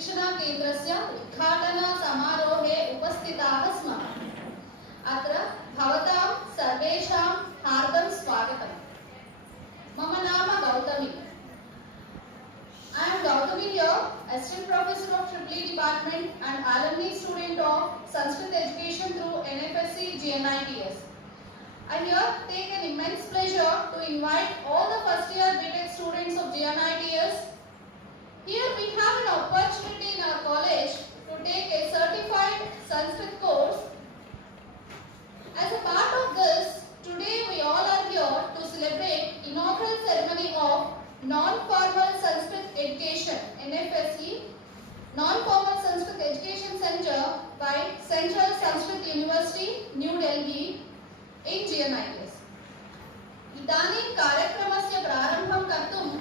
शिक्षणकेन्द्रस्य उद्घाटनसमारोहे उपस्थिताः स्मः। अत्र भवतां सर्वेषां हार्दं स्वागतम्। मम नाम Gautami. I am Gautami here, Assistant Professor of EEE Department and alumni student of Sanskrit Education through NFSC GNITS. I here take an immense pleasure to invite all the first year BTech students of GNITS. Here we have an opportunity in our college to take a certified Sanskrit course. As a part of this, today we all are here to celebrate inaugural ceremony of Non-Formal Sanskrit Education (NFSE) Non-Formal Sanskrit Education Center by Central Sanskrit University, New Delhi in GNITS. इदानीं कार्यक्रमस्य प्रारम्भं कर्तुम्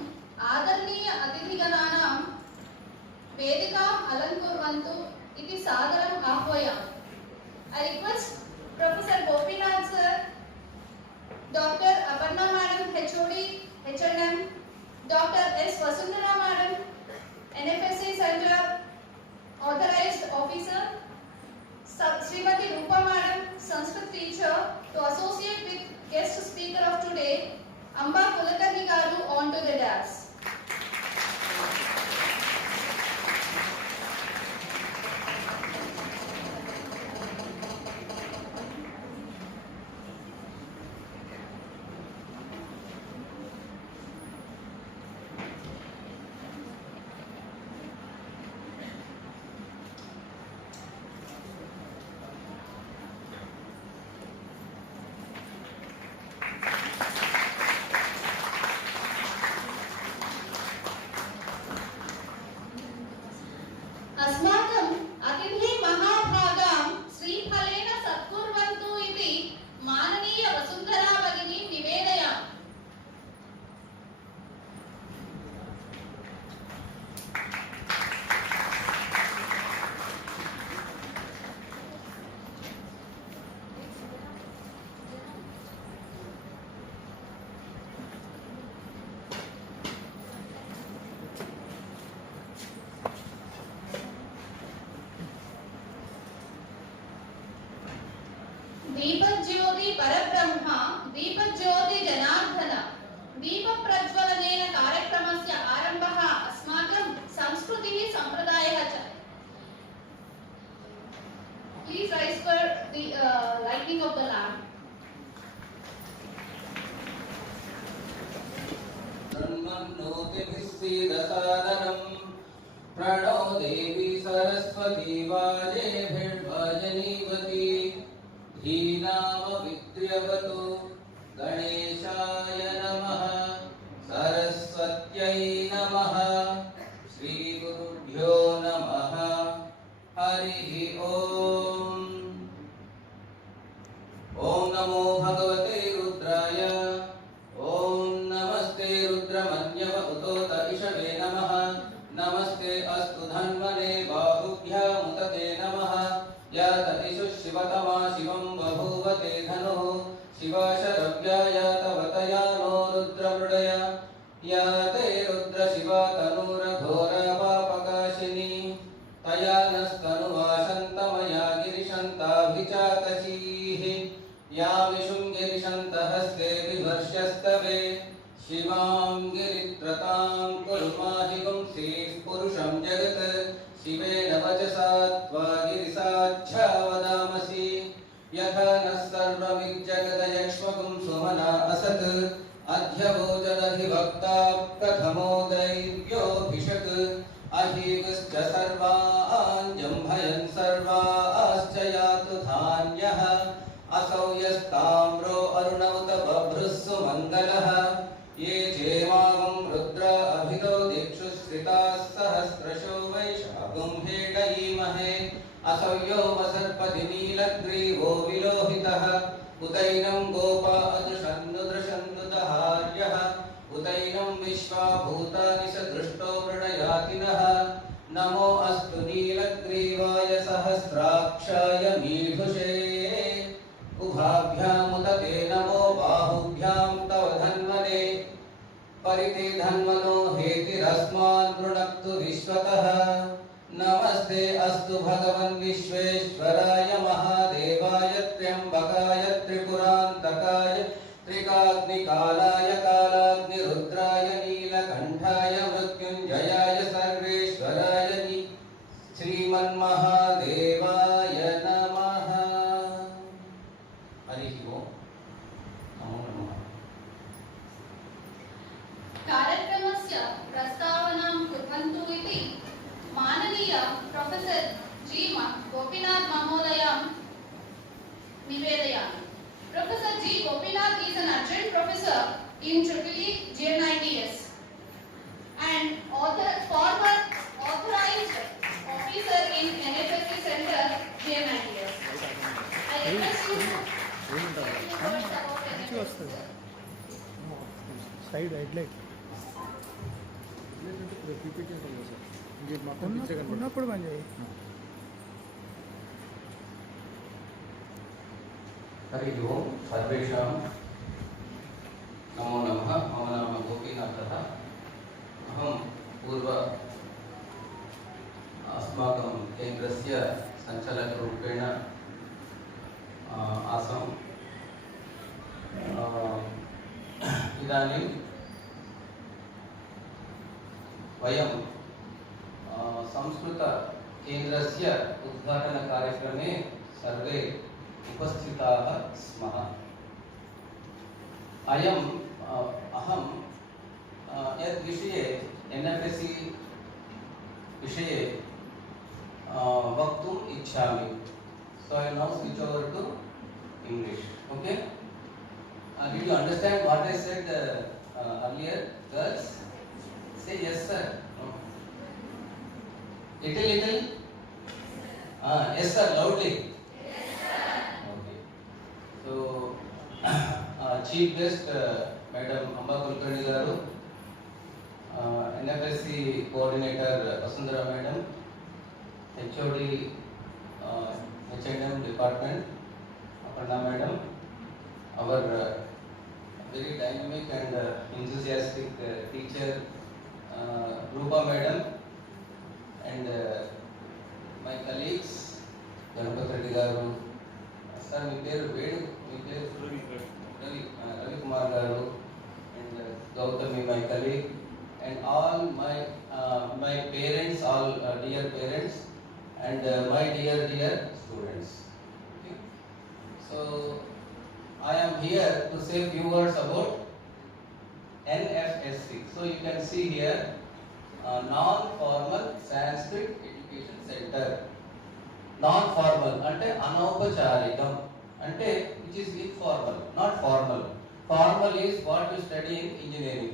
आदरणीय अतिथिगणानां वेदिकाम् अलङ्कुर्वन्तु इति सादरम् आह्वयामि. I request Professor Gopinath sir, Dr. Aparna madam, HOD, H&M, Dr. S. Vasundhara madam, NFSC Center Authorized Officer, Srimati Rupa madam, Sanskrit teacher, to associate with guest speaker of today, Amba Kulakarni garu, onto the dais. अस्माकम् अतिथि महाभागां श्रीफलेन सत्कुर्वन्तु इति माननीय वसुन्धरा भगिनी निवेदयामि. दीपज्योति परब्रह्म दीपज्योति जनार्दन दीपप्रज्वलनेन कार्यक्रमस्य आरम्भः अस्माकं संस्कृतिः सम्प्रदायः च. Please rise for the lighting of the lamp. ब्रह्मण्योतिभिस्सीदसादनम् प्रणो देवी सरस्वती वाजेभिर्वाजनीवती धीनामविद्र्यवतु गणेशाय नमः सरस्वत्यै नमः श्रीगुरुभ्यो नमः हरिः ओम्. ओम नमो भगवते रुद्राय. ओम नमस्ते रुद्रमन्यव उतोत इषवे नमः. नमस्ते अस्तु धन्वने बाहुभ्यामुतते नमः. या ततिषु शिवतमा शिवं बभूवते धनुः शिवा शरव्या या तवतया नो रुद्रमृडया या ते रुद्र शिवा तनूरघोरा पापकाशिनी तया नस्तनुवाशन्तमया गिरिशन्ताभिचातशीः या विशुं गिरिशन्तहस्ते विभर्ष्यस्तवे शिवां गिरित्रतां कुरु माहि पुंसीः पुरुषं जगत् शिवेन वचसा त्वा गिरिसाच्छा वदामसि यथा नः सर्वमिज्जगदयक्ष्मकुं सुमना असत् अध्यवोचदधिभक्ता प्रथमो दैव्योऽभिषक् अहीगश्च सर्वान् जम्भयन् सर्वाश्च यातु धान्यः असौ यस्ताम्रो अरुणौत बभ्रुस्सु मङ्गलः ये चेमागं रुद्र अभितो दिक्षु श्रिताः सहस्रशो वैशाखं हेटयीमहे असौ यो वसर्पति नीलग्रीवो विलोहितः उतैनं गोपा अदृशन्नुदृशन्नुदहार्यः उतैनं विश्वा भूतानि सदृष्टो प्रणयाति नः नमो अस्तु नीलग्रीवाय सहस्राक्षाय मीढुषे उभाभ्यामुतते नमो बाहुभ्यां तव धन्वने परिते धन्वनो हेतिरस्मान् वृणक्तु विश्वतः नमस्ते अस्तु भगवन् विश्वेश्वराय महादेवाय त्र्यंबकाय त्रिपुरान्तकाय त्रिकाग्निकालाय कालाग्निरुद्राय नीलकण्ठाय मृत्युञ्जयाय सर्वेश्वराय श्रीमन्महादेवाय नमः। हरिः ओम्। नमो नमः। कार्यक्रमस्य प्रस्तावनां कुर्वन्तु इति माननीय प्रोफेसर जी गोपीनाथ महोदयं निवेदयामि। Professor G. Gopinath is an adjunct professor in EEE JNITS and former authorized officer in NFSC Center JNITS. I request you to side headlight ఉన్నప్పుడు పని చేయి. हरिः ओम्। सर्वेषां नमो नमः। मम नाम गोपीनाथः। अहं पूर्व अस्माकं केन्द्रस्य सञ्चालकरूपेण आसम्। इदानीं वयं संस्कृतकेन्द्रस्य उद्घाटनकार्यक्रमे सर्वे उपस्थिताः स्मः। अहं यद् विषये NFSC विषये वक्तुम् इच्छामि। So I now switch over to English. Okay? Did you understand what I said earlier, girls? Say yes, sir. No. Little. Yes, sir. Loudly. So, Chief Guest Madam Amba Kulkarni garu, NFSC Coordinator Vasundhara Madam, HOD H&M Department Aparna Madam, our very dynamic and enthusiastic teacher Rupa Madam, and my colleagues Ganapati Reddy garu, sir, మీ పేరు వేణు, మీ పేరు రవి కుమార్ గారు, and Gautami, my colleague, and all my parents, all dear parents, and my dear students. Okay. So I am here to say few words about NFSC. So you can see here non-formal Sanskrit Education Center. Non-formal అంటే అనౌపచారికం, అంటే which is informal, not formal. Formal is what you study in engineering.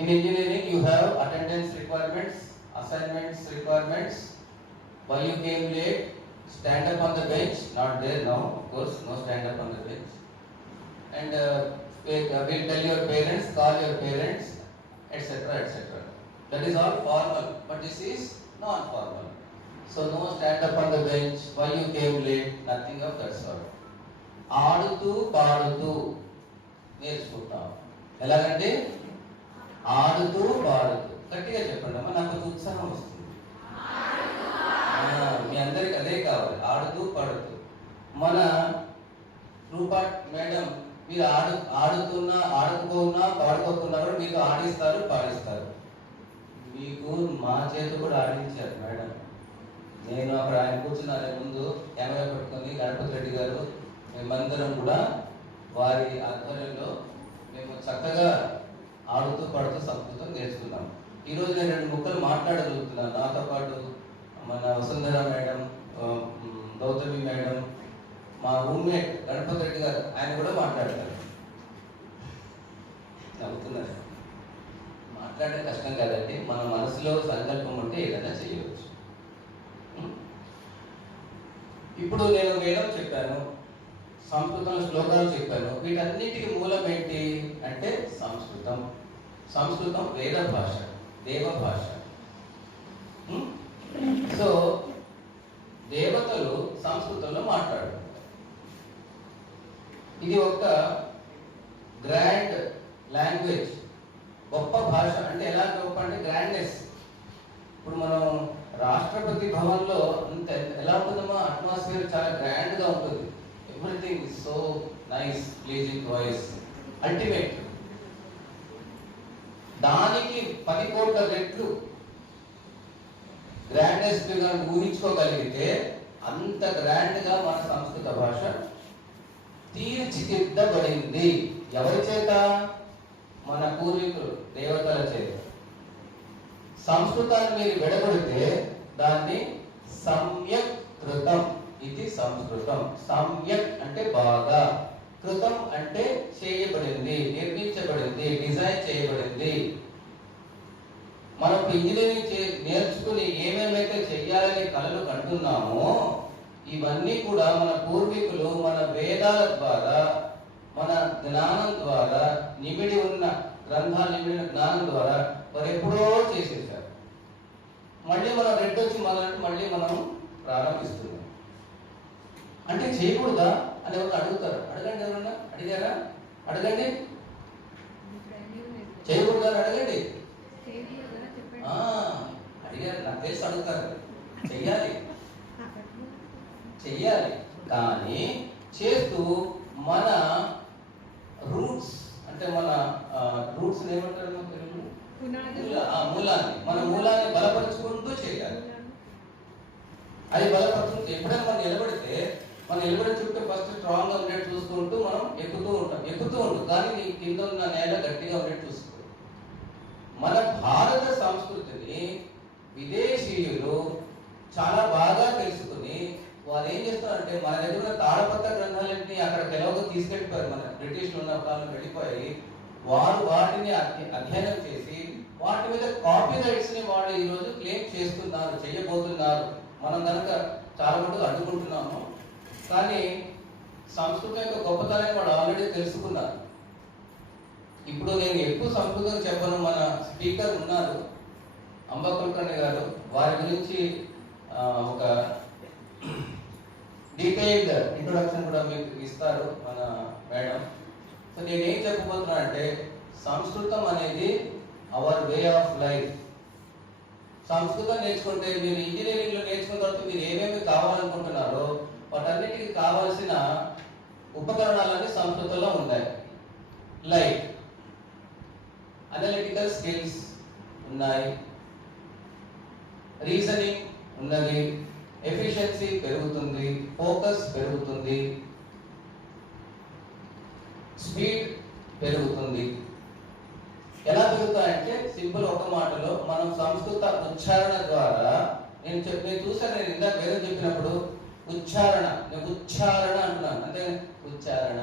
In engineering you have attendance requirements, assignments requirements, why you came late, stand up on the bench, not there now, of course, no stand up on the bench, and will tell your parents, call your parents, etc. etc. That is all formal, but this is non-formal. So no stand up on the bench, why you came late, nothing of that sort. ఆడుతూ పాడుతూ నేర్చుకుంటాం. ఎలాగంటే ఆడుతూ పాడుతూ. గట్టిగా చెప్పండి అమ్మా, నాకు ఉత్సాహం వస్తుంది. మీ అందరికి అదే కావాలి, ఆడుతూ పాడుతూ. మన రూపా మేడం మీరు ఆడుతున్నా ఆడుకోకున్నా పాడుకోకున్నా కూడా మీకు ఆడిస్తారు పాడిస్తారు. మీకు మా చేత కూడా ఆడించారు మేడం. నేను అక్కడ ఆయన కూర్చున్నాను ముందు కెమెరా పెట్టుకొని, గణపతి రెడ్డి గారు మేమందరం కూడా వారి ఆధ్వర్యంలో మేము చక్కగా ఆడుతూ పాడుతూ సంస్కృతం నేర్చుకున్నాం. ఈరోజు నేను 2 ముక్కలు మాట్లాడగలుగుతున్నాను. నాతో పాటు మన వసుంధర మేడం, గౌతమి మేడం, మా రూమ్మేట్ గణపతి రెడ్డి గారు ఆయన కూడా మాట్లాడతారు. నవ్వుతున్నారు. మాట్లాడడం కష్టం కాదండి, మన మనసులో సంకల్పం ఉంటే ఏదైనా చేయవచ్చు. ఇప్పుడు నేను వేదం చెప్పాను, సంస్కృతంలో శ్లోకాలు చెప్పాను. వీటన్నిటికీ మూలం ఏంటి అంటే సంస్కృతం. సంస్కృతం వేద భాష, దేవ భాష. సో దేవతలు సంస్కృతంలో మాట్లాడారు. ఇది ఒక గ్రాండ్ లాంగ్వేజ్, గొప్ప భాష. అంటే ఎలా గొప్ప అంటే గ్రాండ్నెస్. ఇప్పుడు మనం రాష్ట్రపతి భవన్లో అంత ఎలా ఉంటుందమ్మా, అట్మాస్ఫియర్ చాలా గ్రాండ్ గా ఉంటుంది. Everything is so nice, pleasing voice, ultimate. దానికి 10 కోట్ల రెట్లు గ్రాండెస్ట్ గా ఊహించుకోగలిగితే అంత గ్రాండ్ గా మన సంస్కృత భాష తీర్చిదిద్దబడింది. ఎవరి చేత? మన పూర్వీకులు, దేవతల చేత. సంస్కృతాన్ని మీరు విడగొడితే దాన్ని సమ్యక్ కృతం ఇది సంస్కృతం. సమ్యక్ అంటే బాగా, కృతం అంటే చేయబడింది, నిర్మించబడింది, డిజైన్ చేయబడింది. మనం ఇంజనీరింగ్ నేర్చుకుని ఏమేమైతే చెయ్యాలని కలలు కంటున్నామో ఇవన్నీ కూడా మన పూర్వీకులు మన వేదాల ద్వారా, మన జ్ఞానం ద్వారా, నిమిడి ఉన్న గ్రంథాలు నిమిడిన జ్ఞానం ద్వారా వారు ఎప్పుడో చేసేసారు. మళ్ళీ మనం రెడ్డొచ్చి మొదలంటే మళ్ళీ మనం ప్రారంభిస్తున్నాం. అంటే చేయకూడదా అని ఎవరు అడుగుతారు. అడగండి, ఎవరన్నా అడిగారా? అడగండి. చేయకూడదా అని అడగండి. అడిగారు, నాకు తెలిసి అడుగుతారు. చెయ్యాలి, చెయ్యాలి. కానీ చేస్తూ మన రూట్స్ అంటే మన రూట్స్ ఏమంటారు తెలుగులో? మూలాన్ని, మన మూలాన్ని బలపరుచుకుంటూ చేయాలి. అది బలపరుచుకుంటూ ఎప్పుడైనా మనం నిలబడితే మన నిలబడి చుట్టూ ఫస్ట్ స్ట్రాంగ్ గా ఉండేట్టు చూసుకుంటూ మనం ఎక్కుతూ ఉంటాం. కానీ నీ కింద ఉన్న నేల గట్టిగా ఉండేట్టు చూసుకో. మన భారత సంస్కృతిని విదేశీయులు చాలా బాగా తెలుసుకుని వారు ఏం చేస్తారంటే మన దగ్గర ఉన్న తాళపత్ర గ్రంథాలన్నింటినీ అక్కడ తెలవగా తీసుకెళ్ళిపోయారు. మన బ్రిటిష్లు ఉన్న కాలం వెళ్ళిపోయి వారు వాటిని అధ్యయనం చేసి వాటి మీద కాపీ రైట్స్ ని వాళ్ళు ఈ రోజు క్లెయిమ్ చేస్తున్నారు, చేయబోతున్నారు. మనం కనుక చాలా మటుకు అడ్డుకుంటున్నాము. కానీ సంస్కృతం యొక్క గొప్పతనాన్ని వాళ్ళు ఆల్రెడీ తెలుసుకున్నారు. ఇప్పుడు నేను ఎక్కువ సంస్కృతం చెప్పను. మన స్పీకర్ ఉన్నారు అంబా కులకర్ణి గారు, వారి గురించి ఒక డీటెయిల్డ్ ఇంట్రొడక్షన్ కూడా మీకు ఇస్తారు మన మేడం. సో నేనేం చెప్పబోతున్నా అంటే సంస్కృతం అనేది అవర్ వే ఆఫ్ లైఫ్. సంస్కృతం నేర్చుకుంటే మీరు ఇంజనీరింగ్ లో నేర్చుకున్న తర్వాత మీరు ఏమేమి కావాలనుకుంటున్నారో వాటన్నిటికి కావాల్సిన ఉపకరణాలన్నీ సంస్కృతంలో ఉంటాయి. లైక్ అనలిటికల్ స్కిల్స్ ఉన్నాయి, రీజనింగ్ ఉన్నది, ఎఫిషియన్సీ పెరుగుతుంది, ఫోకస్ పెరుగుతుంది, స్పీడ్ పెరుగుతుంది. ఎలా పెరుగుతాయంటే సింపుల్ ఒక మాటలో మనం సంస్కృత ఉచ్చారణ ద్వారా నేను చూసాను. నేను ఇందాక వేరే చెప్పినప్పుడు ఉచ్చారణ, నేను ఉచ్చారణ అంటున్నాను అంటే ఉచ్చారణ.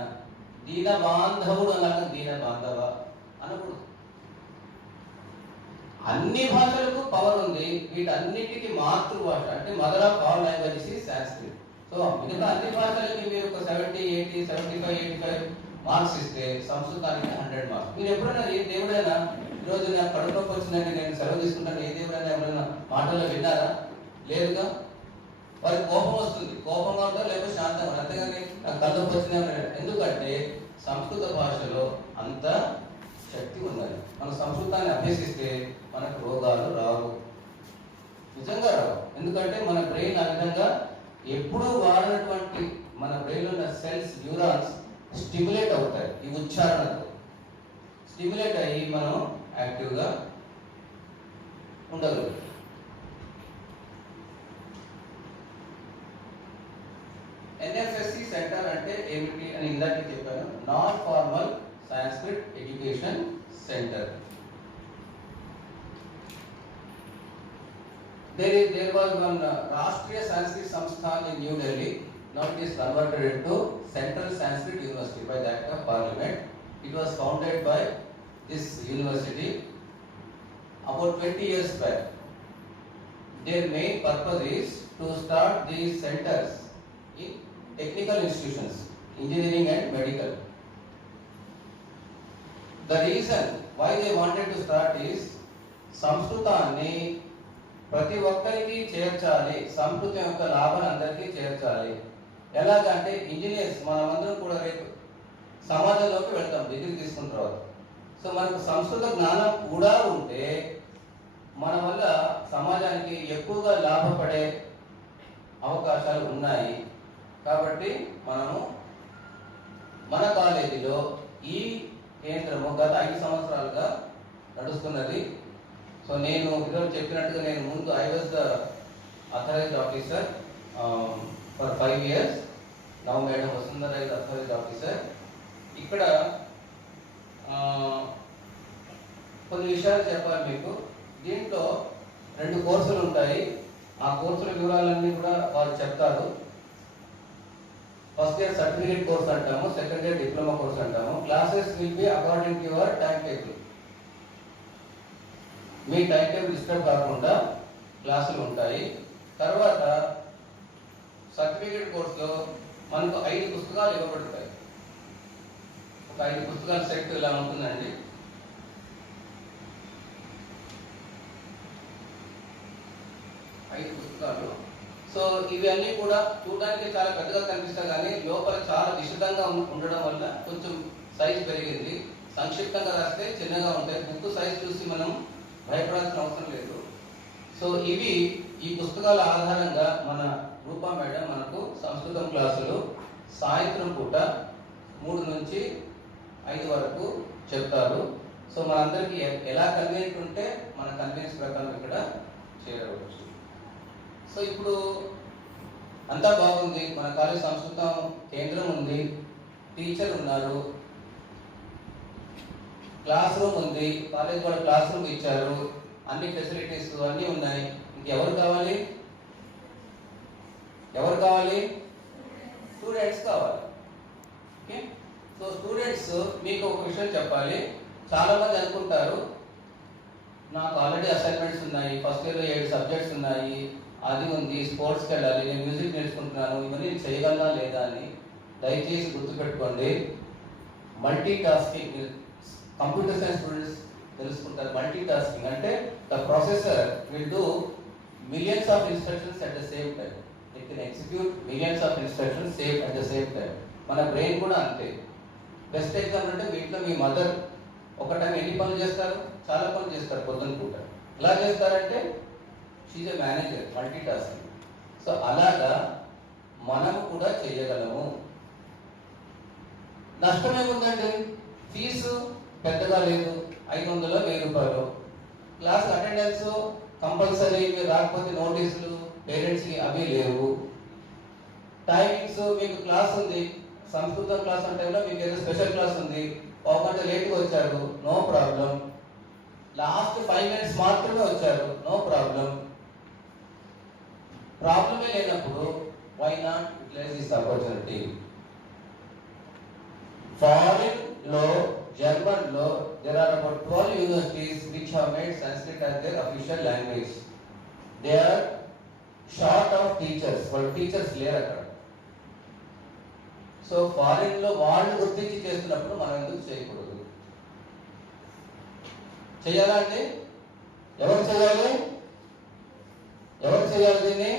దీన బాంధవుడు అన్నాక దీన బాంధవ అనకూడదు. అన్ని భాషలకు పవర్ ఉంది. వీటన్నిటికీ మాతృభాష అంటే mother of all languages is Sanskrit. So మిగతా అన్ని భాషలకి మీరు ఒక 70, 80, 75, 85 మార్క్స్ ఇస్తే సంస్కృతానికి 100 మార్క్స్. మీరు ఎప్పుడైనా ఏ దేవుడైనా ఈరోజు నాకు కడుపు నొప్పి వచ్చిందంటే నేను సెలవు తీసుకుంటాను ఏ దేవుడైనా ఎవరైనా మాటల్లో విన్నారా? లేదుగా. వారికి కోపం వస్తుంది, కోపంగా ఉంటారు, లేకపోతే శాంతంగా ఉంటారు. అంతేగాని నాకు తలనొప్పి వచ్చింది. ఎందుకంటే సంస్కృత భాషలో అంత శక్తి ఉన్నది. మన సంస్కృతాన్ని అభ్యసిస్తే మనకు రోగాలు రావు, నిజంగా రావు. ఎందుకంటే మన బ్రెయిన్ ఆ విధంగా ఎప్పుడూ వాడినటువంటి మన బ్రెయిన్ ఉన్న సెల్స్, న్యూరాన్స్ స్టిమ్యులేట్ అవుతాయి. ఈ ఉచ్చారణతో స్టిమ్యులేట్ అయ్యి మనం యాక్టివ్గా ఉండగలుగుతాం. ఎన్ఎఫ్ఎస్సి సెంటర్ అంటే ఏమిటి అని ఇందాక చెప్పాను. Non formal Sanskrit education centre. There was one Rashtriya Sanskrit Samsthan in New Delhi. Now it is converted into Central Sanskrit University by the Act of Parliament. It was founded by this university about 20 years back. Their main purpose is to start these centers in technical institutions, engineering and medical. The reason why they wanted to start is సంస్కృతాన్ని ప్రతి ఒక్కరికి చేర్చాలి, సంస్కృతం యొక్క లాభాన్ని అందరికీ చేర్చాలి. ఎలాగంటే engineers మనమందరం కూడా రేపు సమాజంలోకి వెళ్తాం డిగ్రీ తీసుకున్న తర్వాత. సో మనకు సంస్కృత జ్ఞానం కూడా ఉంటే మన వల్ల సమాజానికి ఎక్కువగా లాభపడే అవకాశాలు ఉన్నాయి. కాబట్టి మనము మన కాలేజీలో ఈ కేంద్రము గత 5 సంవత్సరాలుగా నడుస్తున్నది. సో నేను ఈరోజు చెప్పినట్టుగా నేను ముందు I was the authorised officer for 5 years. Now madam Vasundhara is authorised officer. ఇక్కడ కొన్ని విషయాలు చెప్పాలి మీకు. దీంట్లో 2 కోర్సులు ఉంటాయి. ఆ కోర్సుల వివరాలన్నీ కూడా వాళ్ళు చెప్తారు. ఫస్ట్ ఇయర్ సర్టిఫికేట్ కోర్స్ అంటాము, సెకండ్ ఇయర్ డిప్లొమా కోర్స్ అంటాము. Classes will be according to your time table. Me time table disturb కాకుండా క్లాసులు ఉంటాయి. తర్వాత సర్టిఫికేట్ కోర్సులో మనకు 5 పుస్తకాలు ఇవ్వబడతాయి. ఒక 5 పుస్తకాల సెట్ ఇలా ఉంటుందండి. పుస్తకాలు. సో ఇవన్నీ కూడా చూడడానికి చాలా పెద్దగా కనిపిస్తాయి, కానీ లోపల చాలా విశదంగా ఉండడం వల్ల కొంచెం సైజ్ పెరిగింది. సంక్షిప్తంగా రాస్తే చిన్నగా ఉంటాయి. బుక్ సైజ్ చూసి మనం భయపడాల్సిన అవసరం లేదు. సో ఇవి ఈ పుస్తకాల ఆధారంగా మన రూపా మేడం మనకు సంస్కృతం క్లాసులు సాయంత్రం పూట 3 నుంచి 5 వరకు చెప్తారు. సో మనందరికీ ఎలా కన్వీనియంట్ ఉంటే మన కన్వీనియన్స్ ప్రకారం ఇక్కడ చేరవచ్చు. సో ఇప్పుడు అంతా బాగుంది. మన కాలేజ్ సంస్కృతం కేంద్రం ఉంది, టీచర్ ఉన్నారు, క్లాస్ రూమ్ ఉంది, కాలేజ్ వాళ్ళు క్లాస్ రూమ్ ఇచ్చారు, అన్ని ఫెసిలిటీస్ అన్నీ ఉన్నాయి. ఇంకెవరు కావాలి? ఎవరు కావాలి? స్టూడెంట్స్ కావాలి. ఓకే. సో స్టూడెంట్స్ మీకు ఒక విషయం చెప్పాలి. చాలా మంది అనుకుంటారు నాకు ఆల్రెడీ అసైన్మెంట్స్ ఉన్నాయి, ఫస్ట్ ఇయర్లో 7 సబ్జెక్ట్స్ ఉన్నాయి, అది ఉంది, స్పోర్ట్స్కి వెళ్ళాలి, నేను మ్యూజిక్ నేర్చుకుంటున్నాను, ఇవన్నీ నేను చేయగలనా లేదా అని. దయచేసి గుర్తుపెట్టుకోండి, multi tasking. Computer science students తెలుసుకుంటారు. మల్టీ టాస్కింగ్ అంటే the processor will do millions of instructions at the same time. It can execute millions of instructions same at the same time. మన బ్రెయిన్ కూడా అంతే. బెస్ట్ ఎగ్జాంపుల్ అంటే మీ ఇంట్లో మీ mother ఒక time ఎన్ని పనులు చేస్తారు? చాలా పనులు చేస్తారు పొద్దున్న పూట. ఎలా చేస్తారంటే she's a manager, multi tasking. So అలాగా మనము కూడా చేయగలము. నష్టం ఏముందండి? ఫీజు పెద్దగా లేదు, 500 1000 రూపాయలు. క్లాస్ అటెండెన్స్ కంపల్సరీ, మీరు రాకపోతే నోటీసులు పేరెంట్స్కి అవి లేవు. టైమింగ్స్, మీకు క్లాస్ ఉంది, సంస్కృతం క్లాస్ అంటే మీకు ఏదో స్పెషల్ క్లాస్ ఉంది, 1 గంట లేట్గా వచ్చారు, నో ప్రాబ్లం. లాస్ట్ 5 minutes మాత్రమే వచ్చారు, నో ప్రాబ్లం. ప్రాబ్లమే లేనప్పుడు why not utilize this opportunity? Foreign లో, జర్మన్ లో there are about 12 universities which have made Sanskrit as their official language. They are short of teachers, వాళ్ళు టీచర్స్ లేరు అక్కడ. So foreign లో వాళ్ళు గుర్తించి చేస్తున్నప్పుడు మనం ఎందుకు చేయకూడదు? చేయాలా అండి? ఎవరు చేయాలి? ఎవరు చేయాలి దీన్ని?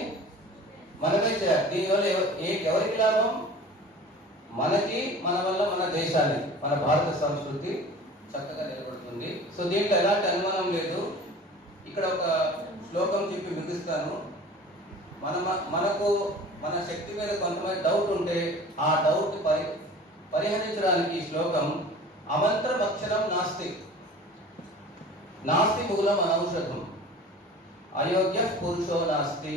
మనమే చేయాలి. దీనివల్ల ఎవరికి లాభం? మనకి, మన వల్ల మన దేశానికి, మన భారత సంస్కృతి చక్కగా నిలబడుతుంది. సో దీంట్లో ఎలాంటి అనుమానం లేదు. ఇక్కడ ఒక శ్లోకం చెప్పి ముగిస్తాను. మనకు మన శక్తి మీద కొంతమంది డౌట్ ఉంటే ఆ డౌట్ పరిహరించడానికి ఈ శ్లోకం అమంత్రమక్షరం నాస్తి, నాస్తి మూలం అనౌషధం, అయోగ్య పురుషో నాస్తి,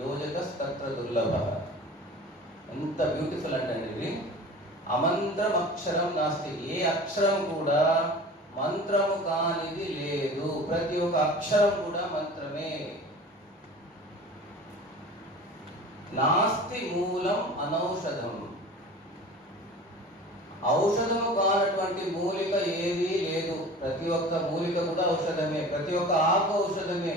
యోజకస్తత్ర దుర్లభ. ఎంత బ్యూటిఫుల్ అంటే ఇది. అమంత్రం అక్షరం నాస్తి, ఏ అక్షరం కూడా మంత్రము కానిది లేదు. ప్రతి ఒక్క అక్షరం కూడా మంత్రమే. నాస్తి మూలం అనౌషధం, ఔషధము కానటువంటి మూలిక ఏదీ లేదు. ప్రతి ఒక్క మూలిక కూడా ఔషధమే, ప్రతి ఒక్క ఆకు ఔషధమే.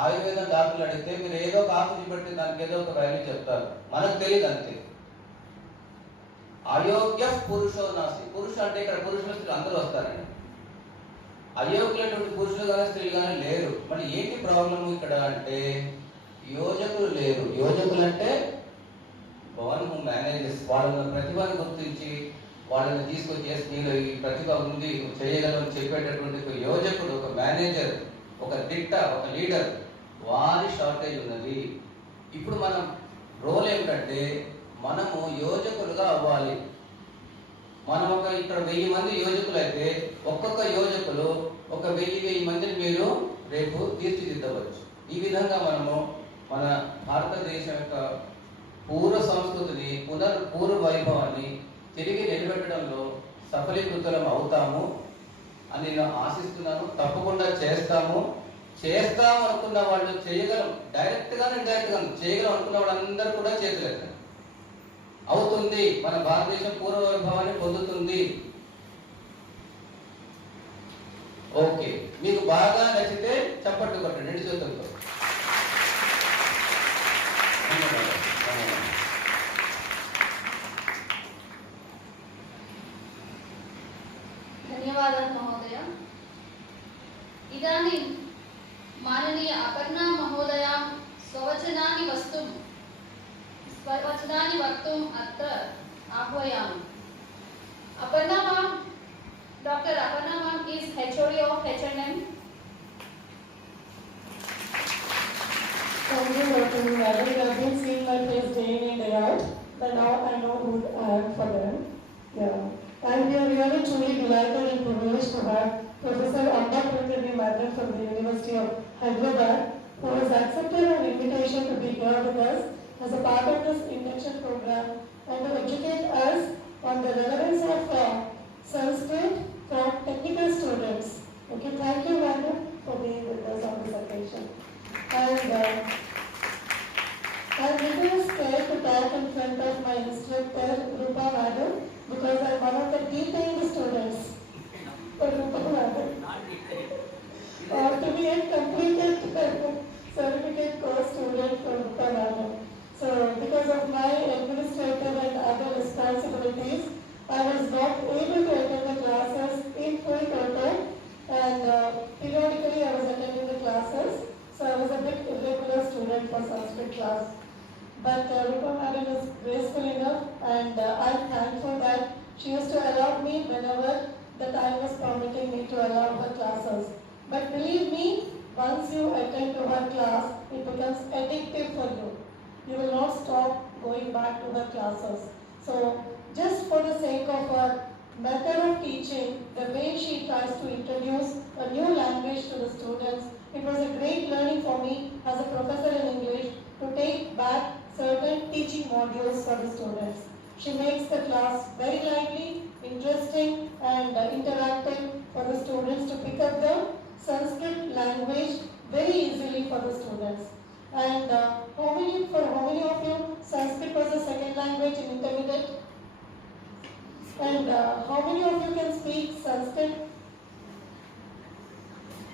ఆయుర్వేదం డాక్టర్లు అడిగితే మీరు ఏదో ఒక ఆకు చూపెట్టి దానికి ఏదో ఒక వాల్యూ చెప్తారు, మనకు తెలియదు అంతే. అయోగ్య పురుషో నాస్తి, పురుషు అంటే ఇక్కడ పురుషులు స్త్రీలు అందరూ వస్తారండి. అయోగ్యులైనటువంటి పురుషులు కానీ స్త్రీలు కానీ లేరు. మరి ఏంటి ప్రాబ్లం ఇక్కడ అంటే యోజకులు లేరు. యోజకులు అంటే వన్ హూ మేనేజెస్, వాళ్ళని ప్రతిభను గుర్తించి వాళ్ళని తీసుకొచ్చి మీరు ఈ ప్రతిభ ఉంది చేయగలని చెప్పేటటువంటి ఒక యోజకుడు, ఒక మేనేజర్ ఒక దిట్ట, ఒక లీడర్, వారి షార్టేజ్ ఉన్నది. ఇప్పుడు మనం రోల్ ఏమిటంటే మనము యోజకులుగా అవ్వాలి. మనం ఇక్కడ 1000 మంది యోజకులు అయితే ఒక్కొక్క యోజకులు ఒక 1000 మందిని మీరు రేపు తీర్చిదిద్దవచ్చు. ఈ విధంగా మనము మన భారతదేశం యొక్క పూర్వ సంస్కృతిని పూర్వ వైభవాన్ని తిరిగి నిలబెట్టడంలో సఫలీకృతులం అవుతాము అని నేను ఆశిస్తున్నాను. తప్పకుండా చేస్తాము అనుకున్న వాళ్ళు చేయగలం, డైరెక్ట్ గా ఇండైరెక్ట్ గా చేయగలం అనుకున్న వాళ్ళందరూ కూడా చేతులెత్తారు. అవుతుంది, మన భారతదేశం పూర్వ వైభవాన్ని పొందుతుంది. ఓకే, మీకు బాగా నచ్చితే చప్పట్లు కొట్టండి 2 చేతులతో. धन्यवादः महोदय। इदानीं माननीय अपर्णा महोदयां स्ववचनानि वक्तुम् अत्र आह्वयामि। Aparna ma'am, doctor Aparna ma'am is HOD of H&M. Thank you, Dr. Madam. You have been seeing my face day in and day out, but now I know who I am for them. Yeah. And we are really truly delighted and privileged to have Professor Amba Prithivi Madam from the University of Hyderabad, who has accepted an invitation to be here with us as a part of this internship program and to educate us on the relevance of Sanskrit for technical students. Okay, thank you, Madam, for being with us on this occasion. And I'm little scared to talk in front of my instructor, Rupa Madam, because I'm one of the detained students for Rupa Madam. To be a completed certificate course student for Rupa Madam. So, because of my administrative and other responsibilities, I was not able to attend the classes in full total, and periodically I was attending the classes, so I was a bit irregular student for Sanskrit class. But Rupa Madam is graceful enough, and I'm thankful that she used to allow me whenever the time was permitting me to allow her classes. But believe me, once you attend to her class, it becomes addictive for you. You will not stop going back to her classes. So, just for the sake of her method of teaching, the way she tries to introduce a new language to the students, it was a great learning for me as a professor in English to take back certain teaching modules for the students. She makes the class very lively, interesting and interactive for the students to pick up the Sanskrit language very easily for the students. And for how many of you Sanskrit was a second language in intermediate? And how many of you can speak Sanskrit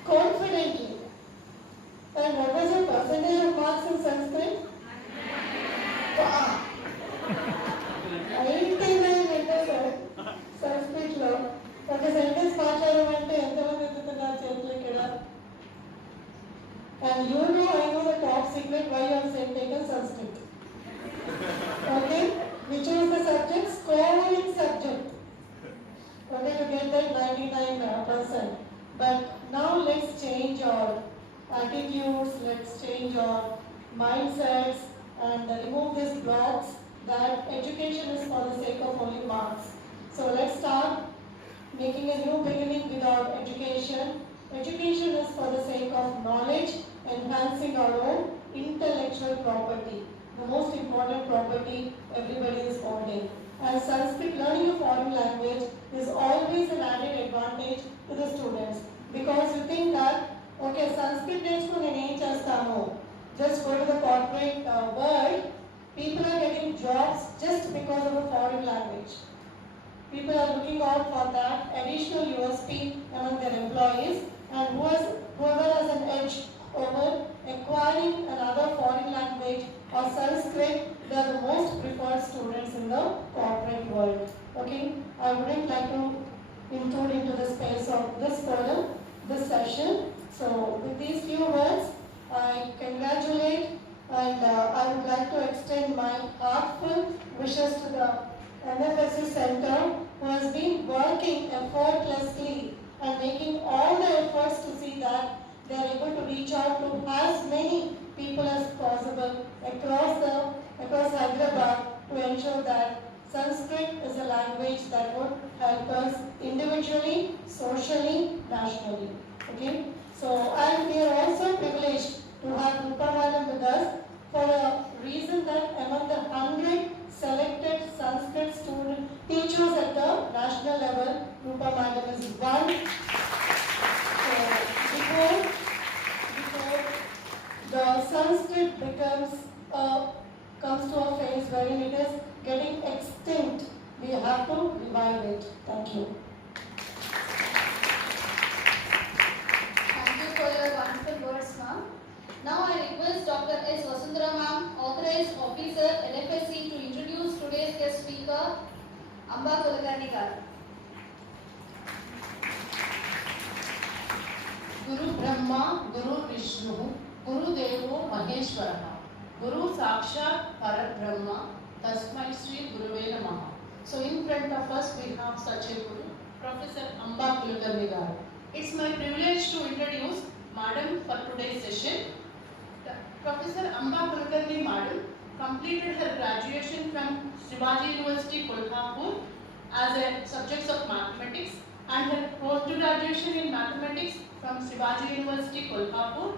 confidently? And what was your percentage of marks in Sanskrit? 89 Sanskrit lo ఒక sentence మాట్లాడమంటే ఎంతమంది ఎత్తుతున్నారు చేతులు ఇక్కడ? And you know, I know the top secret why you have taken Sanskrit. Okay, we choose the subject, scoring subject. Okay, to get that 99%. But now let's change our attitudes, let's change our mindsets, and remove these blocks that education is for the sake of only marks. So let's start making a new beginning with our education. Education is for the sake of knowledge, enhancing our own intellectual property, the most important property everybody is holding. And Sanskrit, learning a foreign language is always an added advantage to the students, because you think that, okay, Sanskrit నేర్చుకుని నేను ఏం చేస్తాను? Just go to the corporate world. People are getting jobs just because of a foreign language. People are looking out for that additional USP among their employees, and whoever has an edge over acquiring another foreign language or Sanskrit, they are the most preferred students in the corporate world. Okay, I wouldn't like to intrude into the space of this forum, this session. So with these few words, I congratulate and I would like to extend my heartfelt wishes to the NFSC Center, who has been working effortlessly and making all the efforts to see that they are able to reach out to as many people as possible across Hyderabad to ensure that Sanskrit is a language that would help us individually, socially, nationally. Okay, so and we are also privileged to have Rupa Madam with us for a reason that among the 100 selected Sanskrit student teachers at the national level, Rupa Madam is one. So before the Sanskrit comes to a phase wherein it is getting extinct, we have to revive it. Thank you. Thank you for your wonderful words, ma'am. Now I request Dr. S. Vasundhara ma'am, authorized officer, LFSC, to introduce today's guest speaker, Amba Kulkarni garu. गुरु ब्रह्मा गुरु विष्णु गुरु देवो महेश्वरः गुरु साक्षात् परब्रह्म तस्मै श्री गुरुवे नमः. So in front of us we have such a guru, Professor Amba Kulkarni garu. It's my privilege to introduce Madam for today's session. Professor Amba Kulkarni Madam completed her graduation from Shivaji University, Kolhapur as a subject of mathematics and her post-graduation in mathematics from Shivaji University, Kolhapur,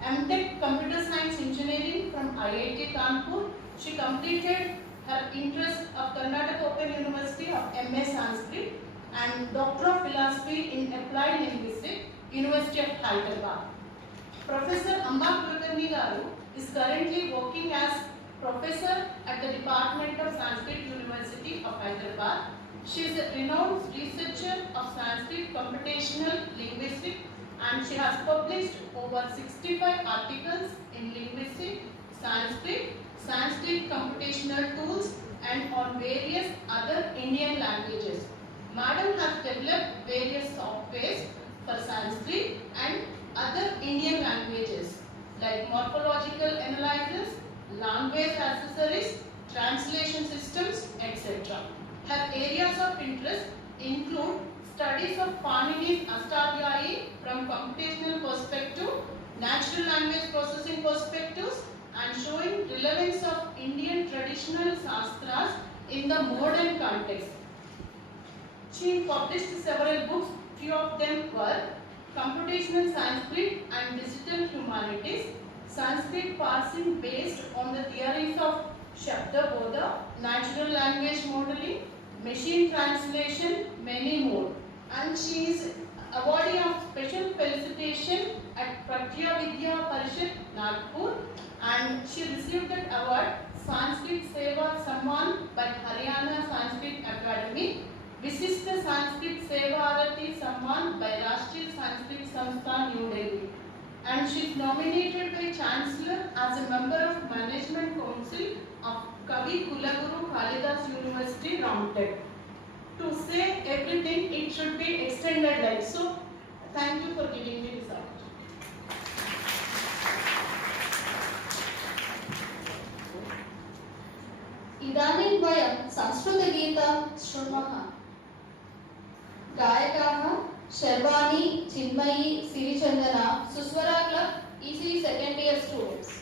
M.Tech Computer Science Engineering from IIT Kanpur. She completed her interest of Karnataka Open University of M.A. Sanskrit and Doctor of Philosophy in Applied Linguistics, University of Hyderabad. Professor Amba Kulkarni garu is currently working as professor at the Department of Sanskrit, University of Hyderabad. She is a renowned researcher of Sanskrit computational linguistics and she has published over 65 articles in linguistics, Sanskrit, Sanskrit computational tools and on various other Indian languages. Madam has developed various softwares for Sanskrit and other Indian languages like morphological analysis, language accessories, translation systems, etc. Her areas of interest include studies of Panini's Astadhyayi from computational perspective, natural language processing perspectives, and showing relevance of Indian traditional sastras in the modern context. She published several books, few of them were Computational Sanskrit and Digital Humanities, Sanskrit parsing based on the theories of Shabda Bodha, natural language modeling, machine translation, many more. And she is awardee of special felicitation at Pratya Vidya Parishad, Nagpur, and she received that award Sanskrit Seva Samman by Haryana Sanskrit Academy, Visishta Sanskrit Seva Arati Samman by Rashtriya Sanskrit Samsthan, New Delhi. And she is nominated by Chancellor as a member of Management Council of Kavi Kulaguru Kalidas University, Ramtech. To say everything, it should be extended like so. Thank you for giving me this opportunity. इदानीं वयं संस्कृतगीतं शृण्मः. गायकाः Sharvani, Chinmayi, Sirichandana, Suswara club, EC second year students.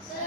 Sa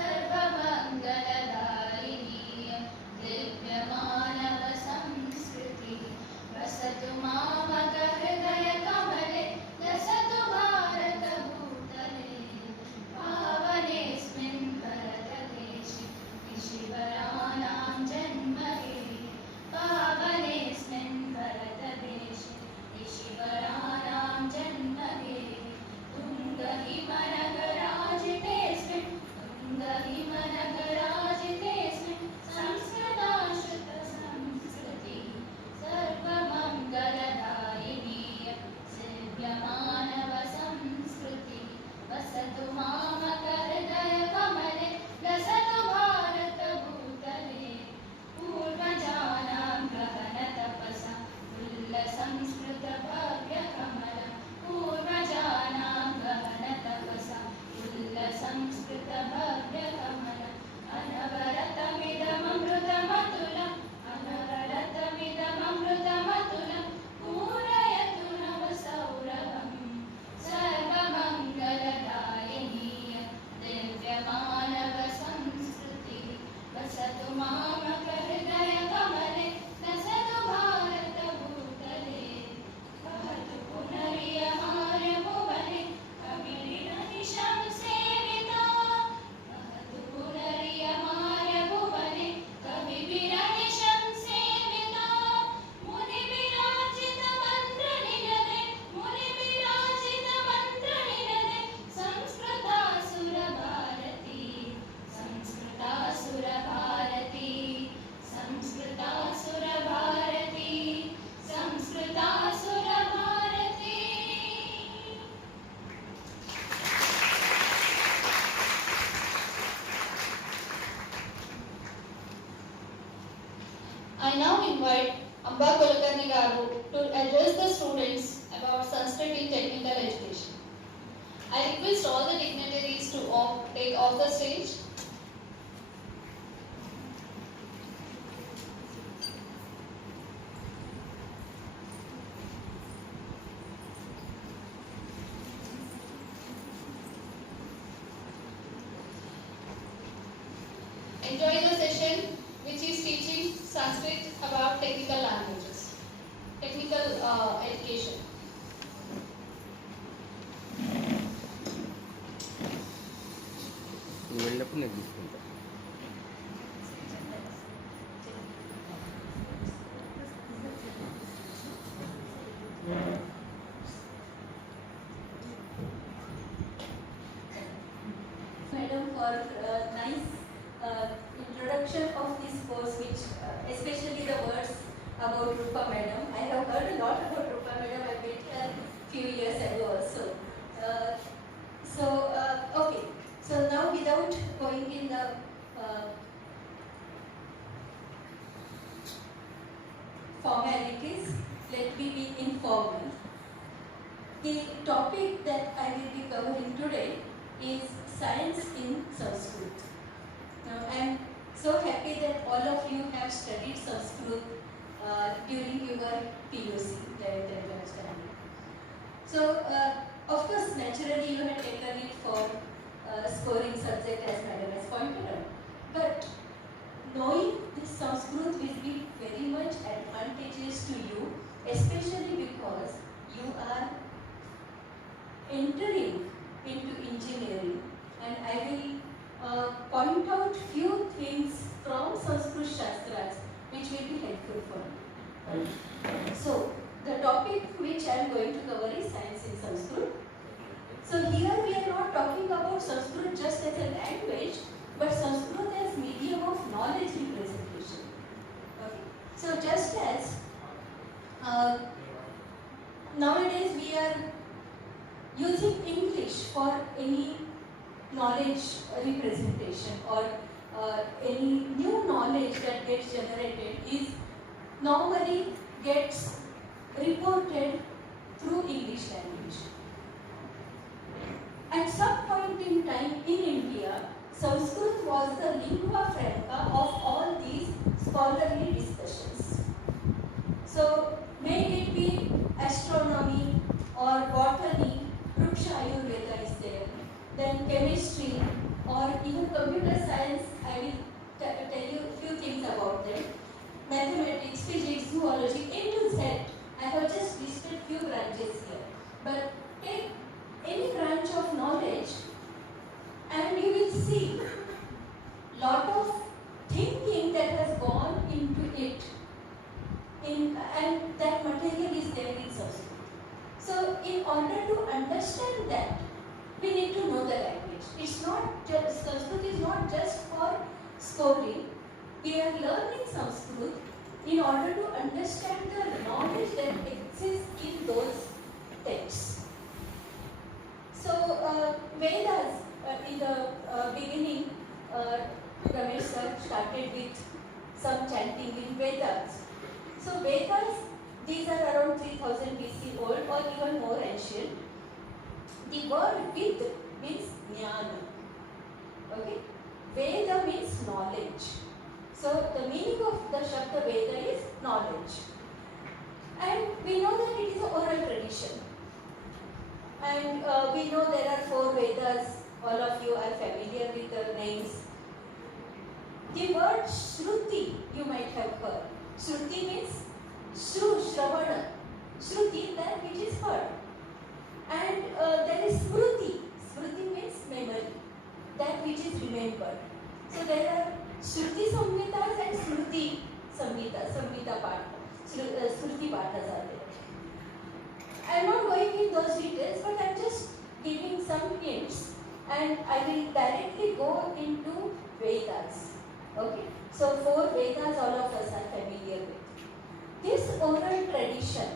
I now invite Amba Kulkarni Garu to address the students about Sanskrit in technical education. I request all the dignitaries to take off the stage. Enjoy the session which is teaching Sanskrit about technical languages, technical education. వెళ్ళినప్పుడు నేను తీసుకుంటా. Madam, for nice introduction of this course, which especially the words about Rupa Madam. I have heard a lot about Rupa Madam. I met her few years ago also. Okay. So now, without going in the formalities, let me be informal. The topic that I will be covering today is science in Sanskrit. Now, I am so happy that all of you have studied Sanskrit during your PUC, 11th and 12th standard. So, of course, naturally you have taken it for scoring subject, as Madam has pointed out. But knowing this Sanskrit will be very much advantageous to you, especially because you are entering into engineering, and I will point out few things from Sanskrit Shastras which will be helpful for you. So, the topic which I am going to cover is science in Sanskrit. So, here we are not talking about Sanskrit just as a language, but Sanskrit as medium of knowledge representation. Okay. So, just as nowadays we are using English for any knowledge representation, or any new knowledge that gets generated is normally gets reported through English language. At some point in time in India, Sanskrit was the lingua franca of all these scholarly discussions. So, may it be astronomy or botany, Ruksha Ayurveda is there, then chemistry or even computer science. I will tell you a few things about them. Mathematics, physics, zoology, A to Z. I have just listed few branches here. But take any branch of knowledge and you will see lot of thinking that has gone into it, and that material is there in Sanskrit. So, in order to understand that, we need to know the language. It's not just, Sanskrit is not just for scoring. We are learning Sanskrit in order to understand the knowledge that exists in those texts. So, Vedas, in the beginning, Ramesh sir started with some chanting in Vedas. So, Vedas, these are around 3000 BC old or even more ancient. The word Vid means Jnana. Okay? Veda means knowledge. So, the meaning of the Shabda Veda is knowledge. And we know that it is an oral tradition. And we know there are 4 Vedas. All of you are familiar with the names. The word Shruti you might have heard. Shruti means Shravana. Shruti, that which is heard. And there is Smruti. Smruti means memory, that which is remembered. So there are Shruti Samhitas and Smruti Samhitas, Samhita Patha. Shruti Pathas are there. I am not going in those details, but I am just giving some hints, and I will directly go into Vedas. Okay, so 4 Vedas all of us are familiar with. This oral tradition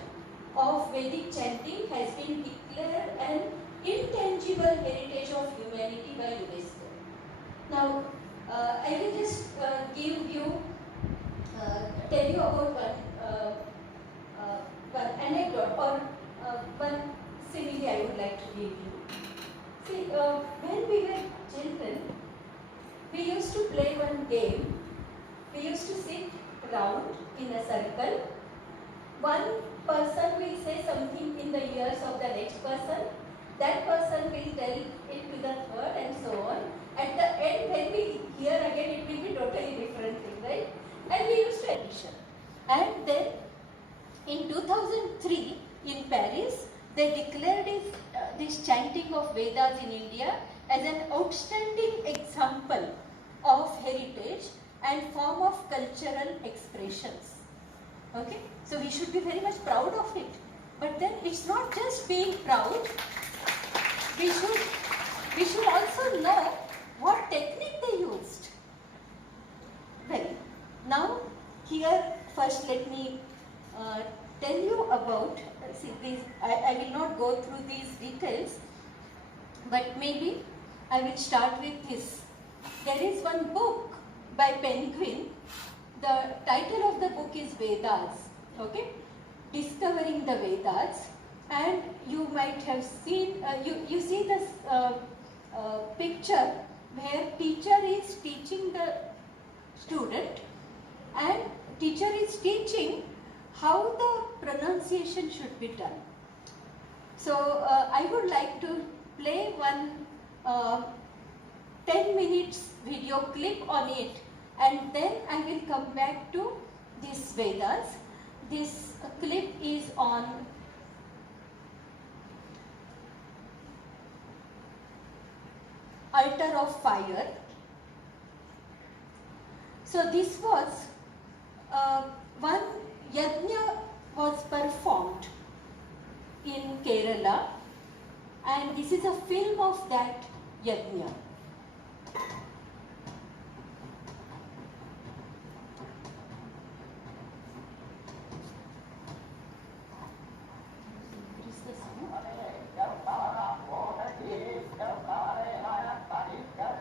of Vedic chanting has been declared an intangible heritage of humanity by UNESCO. Now, I will just give you tell you about one anecdote or one simile I would like to give you. See, when we were children, we used to play one game. We used to sit round in a circle. One person will say something in the ears of the next person. That person will tell it to the third and so on. At the end, when we hear again, it will be totally different thing, right? And we used to addition. And then in 2003 in Paris, they declared this chanting of Vedas in India as an outstanding example of heritage and form of cultural expressions. Okay, so we should be very much proud of it. But then it's not just being proud. We should also know what technique they used. Well, now here first let me tell you about. See, I will not go through these details, but maybe I will start with this. There is one book by Penguin. The title of the book is Vedas, okay? Discovering the Vedas, and you might have seen, you see this picture where teacher is teaching the student and teacher is teaching how the pronunciation should be done. So I would like to play one 10 minutes video clip on it, and then I will come back to this Vedas. This clip is on altar of fire. So this was one yajna was performed in Kerala, and this is a film of that yajna.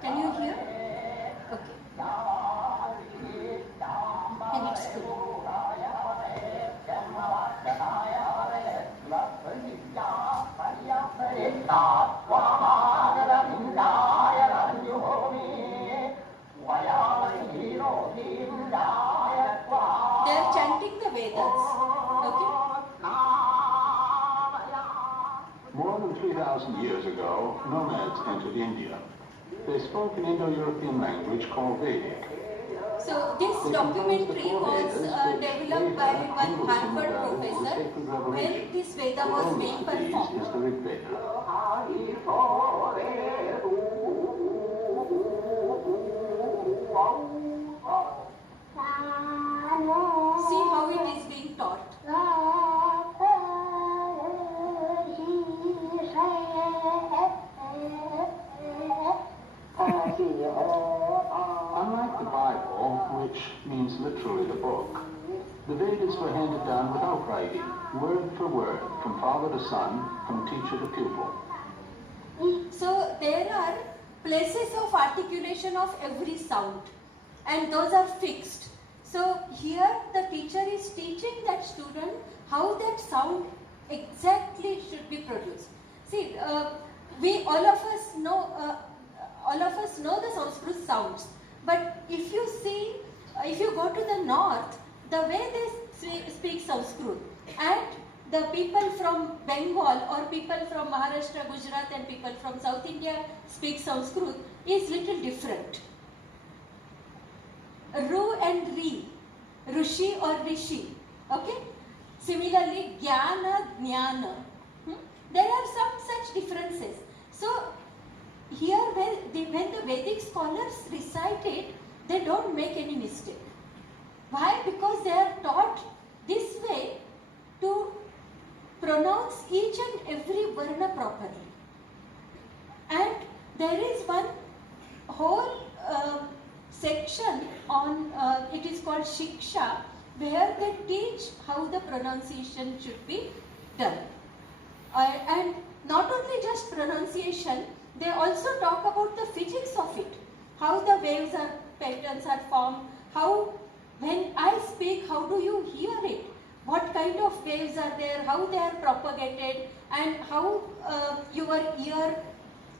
Can you hear? Okay. And it's good. They are chanting the Vedas. Okay? More than 3,000 years ago, nomads entered India. They spoke an Indo-European language called Vedic. So this documentary was developed by one Harvard professor when this Veda was being performed. Is the Rig Veda. See how it is being taught. Unlike the Bible, which means literally the book, the Vedas were handed down without writing, word for word, from father to son, from teacher to pupil. So there are places of articulation of every sound, and those are fixed. So here the teacher is teaching that student how that sound exactly should be produced. See, all of us know the Sanskrit sounds, but if you go to the north, the way they speak Sanskrit and the people from Bengal or people from Maharashtra, Gujarat and people from South India speak Sanskrit is little different. Ru and Ri, Rushi or Rishi, okay? Similarly, Jnana, Jnana. There are some such differences. So, here when the Vedic scholars recite it, they don't make any mistake. Why? Because they are taught this way to pronounce each and every varna properly. And there is one whole section on, it is called Shiksha, where they teach how the pronunciation should be done. And not only just pronunciation, they also talk about the physics of it, how the waves are, patterns are formed, how When I speak, how do you hear it? What kind of waves are there, how they are propagated, and how your ear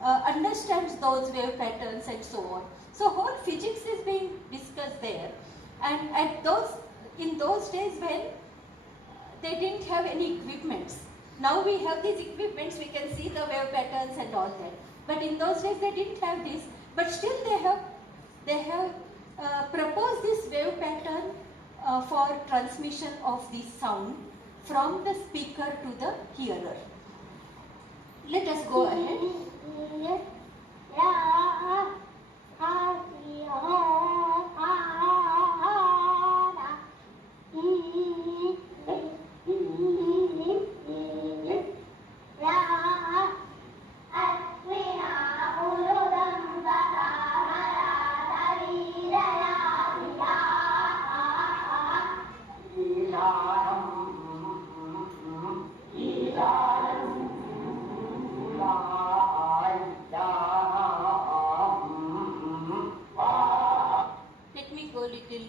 understands those wave patterns and so on. So whole physics is being discussed there. And in those days when they didn't have any equipments. Now we have these equipments, we can see the wave patterns and all that. But in those days they didn't have this. But still they have proposed this wave pattern for transmission of this sound from the speaker to the hearer. Let us go ahead. Let me go a little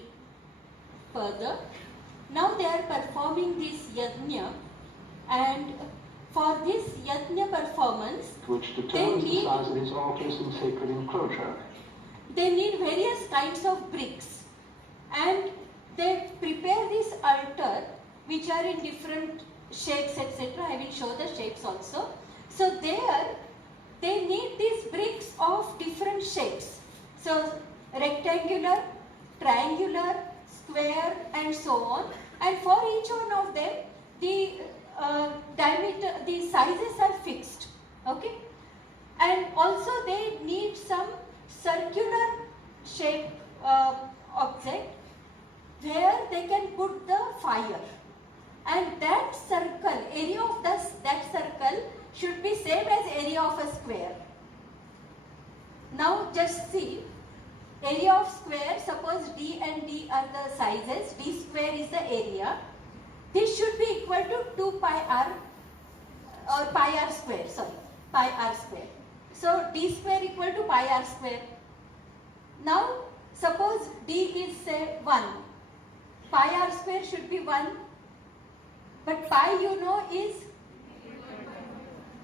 further. Now they are performing this yajna, and for this yajna performance, which determines the size of these altars in sacred enclosure. They need various kinds of bricks, and they prepare this altar which are in different shapes, etc. I will show the shapes also. So there they need these bricks of different shapes. So rectangular, triangular, square, and so on. And for each one of them, the diameter, the sizes are fixed. Okay, and also they need some circular shape object where they can put the fire, and that circle, area of that circle should be same as area of a square. Now just see, area of square, suppose D and D are the sizes, D square is the area. This should be equal to 2 pi r or pi r square, sorry, pi r square. So D square equal to pi r square. Now suppose D is say 1, pi r square should be 1, but pi you know is,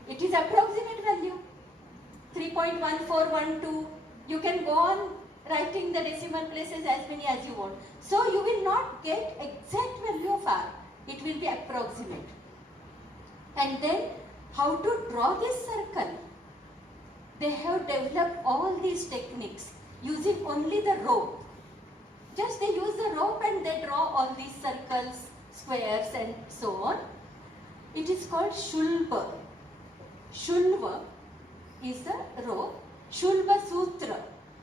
it is approximate value, 3.1412. You can go on writing the decimal places as many as you want. So you will not get exact value of r, it will be approximate. And then how to draw this circle? They have developed all these techniques using only the rope. Just they use the rope and they draw all these circles, squares and so on. It is called Shulba. Shulva is the rope. Shulba Sutra.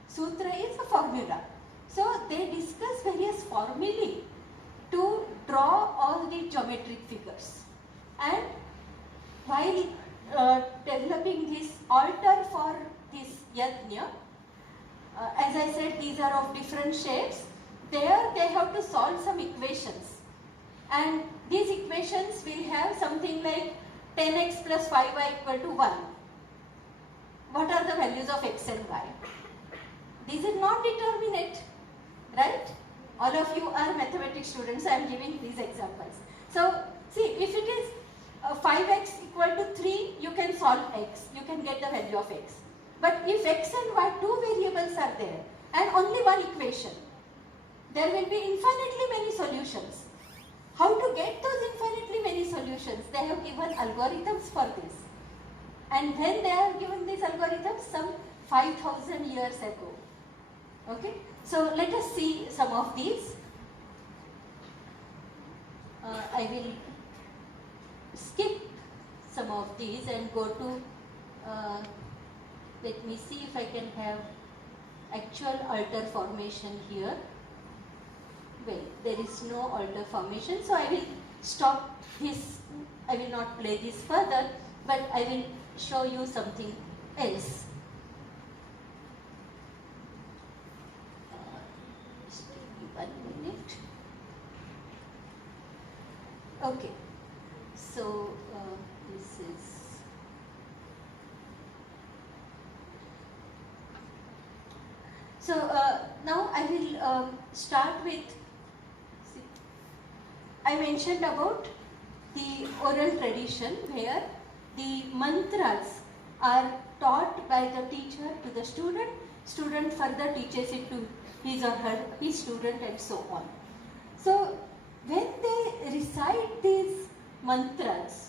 Sutra is a formula. So they discuss various formulae to draw all the geometric figures. And while developing this altar for this yajna, as I said, these are of different shapes. There they have to solve some equations. And these equations will have something like 10x plus 5y equal to 1. What are the values of x and y? These are not determinate, right? All of you are mathematics students, I am giving these examples. So, see, if it is 5x equal to 3, you can solve x, you can get the value of x. But if x and y, two variables are there and only one equation, there will be infinitely many solutions. How to get those infinitely many solutions? They have given algorithms for this. And when they have given these algorithms, some 5,000 years ago. Okay, so let us see some of these. I will skip some of these and go to, let me see if I can have actual altar formation here. Well, there is no altar formation, so I will stop this. I will not play this further, but I will show you something else. Just give me 1 minute. Okay, so this is. So now I will start with I mentioned about the oral tradition where the mantras are taught by the teacher to the student, student further teaches it to his or his student, and so on. So when they recite these mantras,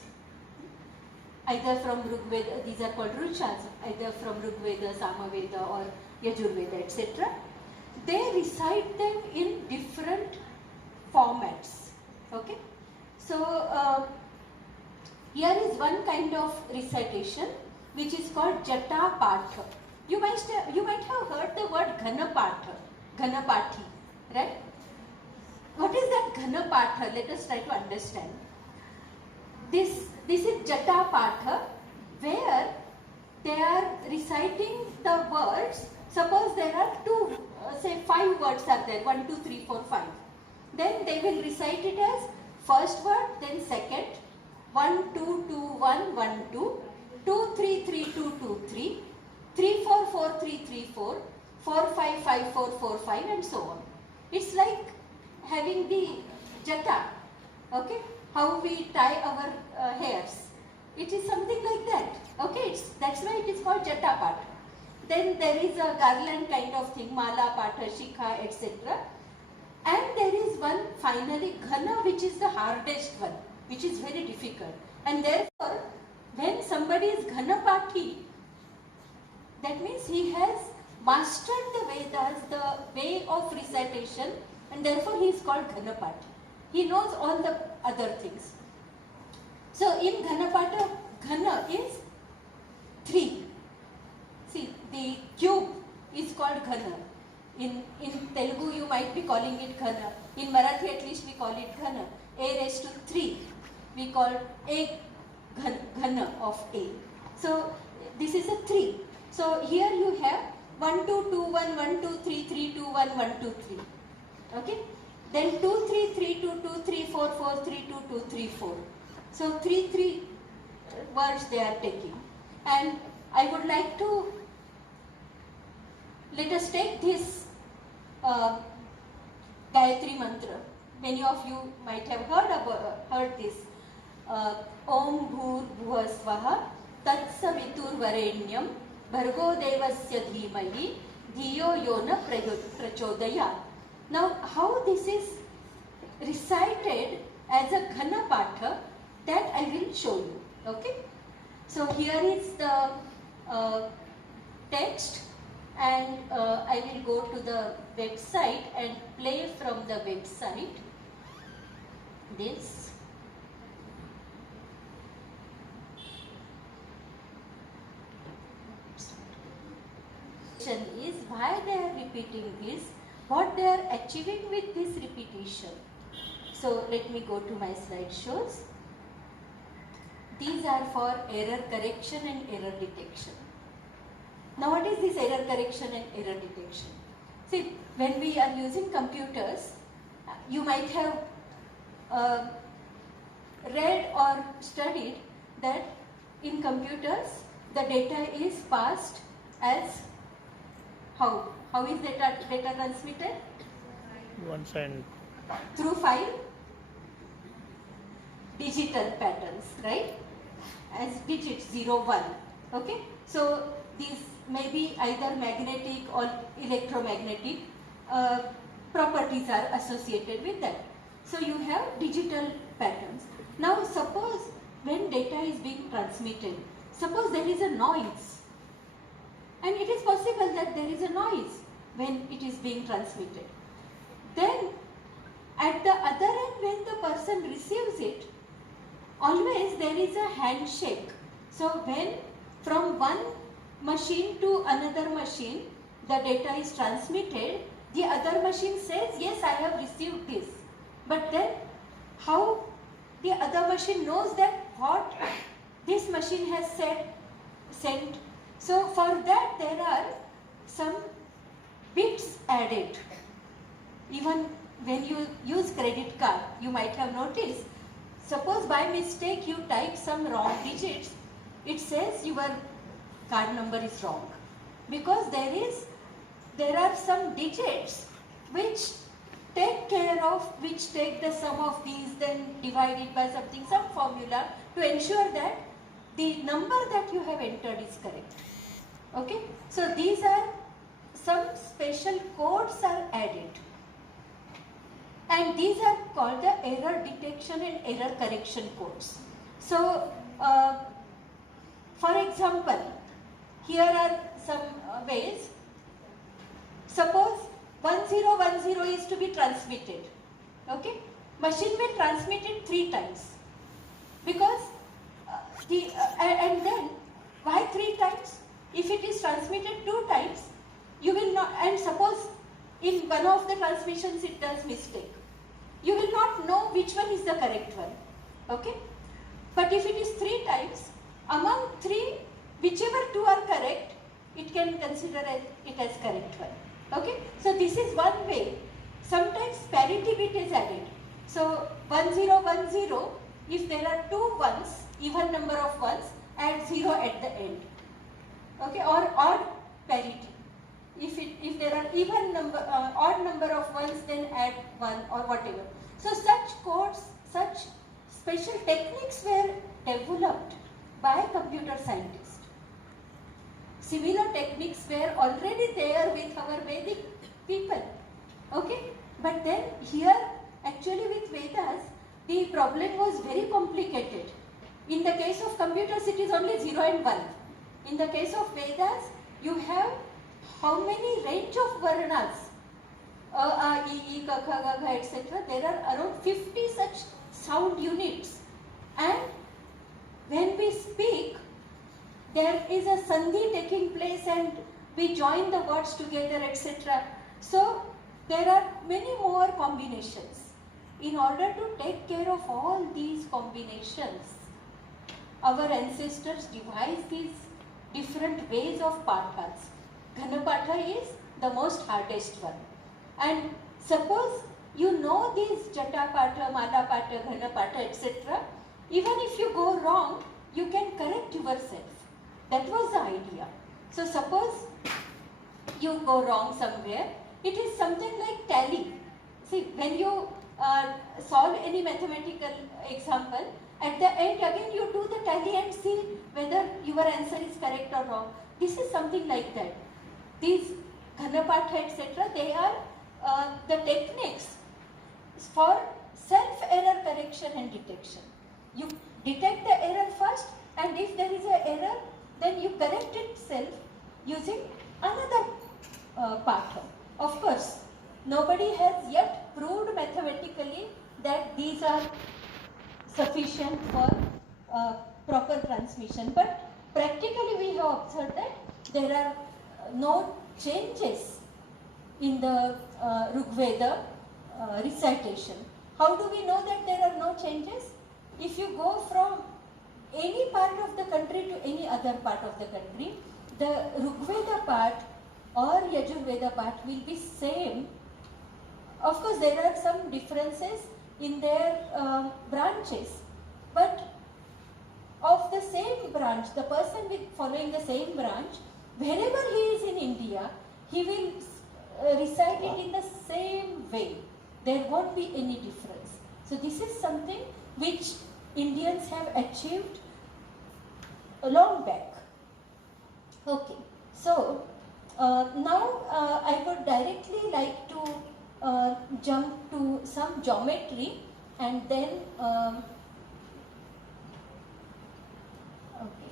either from Rigveda, these are called ruchas, either from Rigveda, Samaveda or Yajurveda, etc. They recite them in different formats. Okay, so here is one kind of recitation which is called Jata Patha. You might have heard the word Ghanapatha, Ghanapati, right? What is that Ghanapatha? Let us try to understand. This is Jata Patha, where they are reciting the words. Suppose there are two, say 5 words are there, 1, 2, 3, 4, 5. Then they will recite it as first word, then second, 1, 2, 2, 1, 1, 2, 2, 3, 3, 2, 2, 3, 3, 4, 4, 3, 3, 4, 4, 5, 5, 4, 4, 5, and so on. It's like having the jata, okay? How we tie our hairs. It is something like that, okay? That's why it is called jata patha. Then there is a garland kind of thing, mala, patha, shikha, etc. And there is one finally ghana, which is the hardest one, which is very difficult. And therefore, when somebody is ghanapati, that means he has mastered the Vedas, the way of recitation, and therefore he is called ghanapati. He knows all the other things. So in ghanapata, ghana is 3. See, the cube is called ghana. In Telugu you might be calling it ghana. In Marathi at least we call it ghana. A raised to 3. We call a ghana of A. So this is a 3. So here you have 1, 2, 2, 1, 1, 2, 3, 3, 2, 1, 1, 2, 3. Okay? Then 2, 3, 3, 2, 2, 3, 4, 4, 3, 2, 2, 3, 4. So 3 words they are taking. And I would like to, let us take this Gayatri mantra. Many of you might have heard this. Om Bhur Bhuva Svaha Tat Savitur Varenyam Bhargo Devasya Dhimahi Dhiyo Yona Prachodaya. Now, how this is recited as a Ghana Patha, that I will show you. Okay? So here is the text, and I will go to the website and play from the website this. Is why they are repeating this, what they are achieving with this repetition. So let me go to my slideshows. These are for error correction and error detection. Now what is this error correction and error detection? See, when we are using computers, you might have read or studied that in computers the data is passed as how? How is data transmitted? Once and Through 5 digital patterns, right? As digits 0, 1. Okay? So these may be either magnetic or electromagnetic properties are associated with that. So you have digital patterns. Now suppose when data is being transmitted, suppose there is a noise. And it is possible that there is a noise when it is being transmitted. Then at the other end, when the person receives it, always there is a handshake. So when from one machine to another machine, the data is transmitted, the other machine says, yes, I have received this. But then how the other machine knows that what this machine has sent? So for that there are some bits added. Even when you use credit card, you might have noticed, suppose by mistake you type some wrong digits, it says your card number is wrong. Because there are some digits which take care of, which take the sum of these, then divide it by something, some formula to ensure that the number that you have entered is correct. Okay, so these are some special codes are added, and these are called the error detection and error correction codes. So, for example, here are some ways. Suppose 1010 is to be transmitted. Okay, machine will transmit it 3 times because and then why 3 times? If it is transmitted 2 times, you will not, and suppose in one of the transmissions it does mistake, you will not know which one is the correct one. Okay, but if it is 3 times, among 3, whichever 2 are correct, it can consider it as correct one. Okay, so this is one way. Sometimes parity bit is added. So 1010, if there are 2 ones, even number of ones, add 0 at the end. Okay, or odd parity. If there are even number, odd number of ones, then add 1 or whatever. So such codes, such special techniques were developed by computer scientists. Similar techniques were already there with our Vedic people. Okay, but then here actually with Vedas, the problem was very complicated. In the case of computers, it is only 0 and 1. In the case of Vedas, you have how many range of varnas? A, I, E, Ka, Kha, Ga, Gha, etc. There are around 50 such sound units. And when we speak, there is a sandhi taking place and we join the words together, etc. So there are many more combinations. In order to take care of all these combinations, our ancestors devised these different ways of paths. Ghanapatha is the most hardest one. And suppose you know these Jatapatha, Malapatha, Ghanapatha, etc. Even if you go wrong, you can correct yourself. That was the idea. So suppose you go wrong somewhere, it is something like tally. See, when you solve any mathematical example, at the end again you do the tally and see whether your answer is correct or wrong. This is something like that. These Ghanapatha, etc., they are the techniques for self-error correction and detection. You detect the error first, and if there is an error, then you correct itself using another patha. Of course, nobody has yet proved mathematically that these are sufficient for proper transmission, but practically we have observed that there are no changes in the Rigveda recitation. How do we know that there are no changes? If you go from any part of the country to any other part of the country, the Rigveda part or Yajurveda part will be same. Of course, there are some differences in their branches, but of the same branch, the person following the same branch, wherever he is in India, he will recite it in the same way. There won't be any difference. So this is something which Indians have achieved a long back. Okay, so now I would directly like to jump to some geometry and then okay.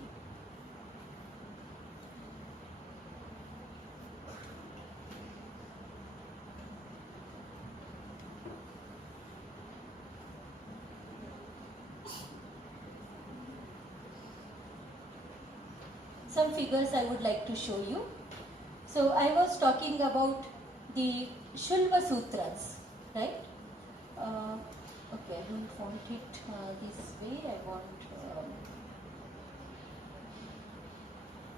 Some figures I would like to show you. So I was talking about the Shulva Sutras, right? Okay, I don't want it this way. I want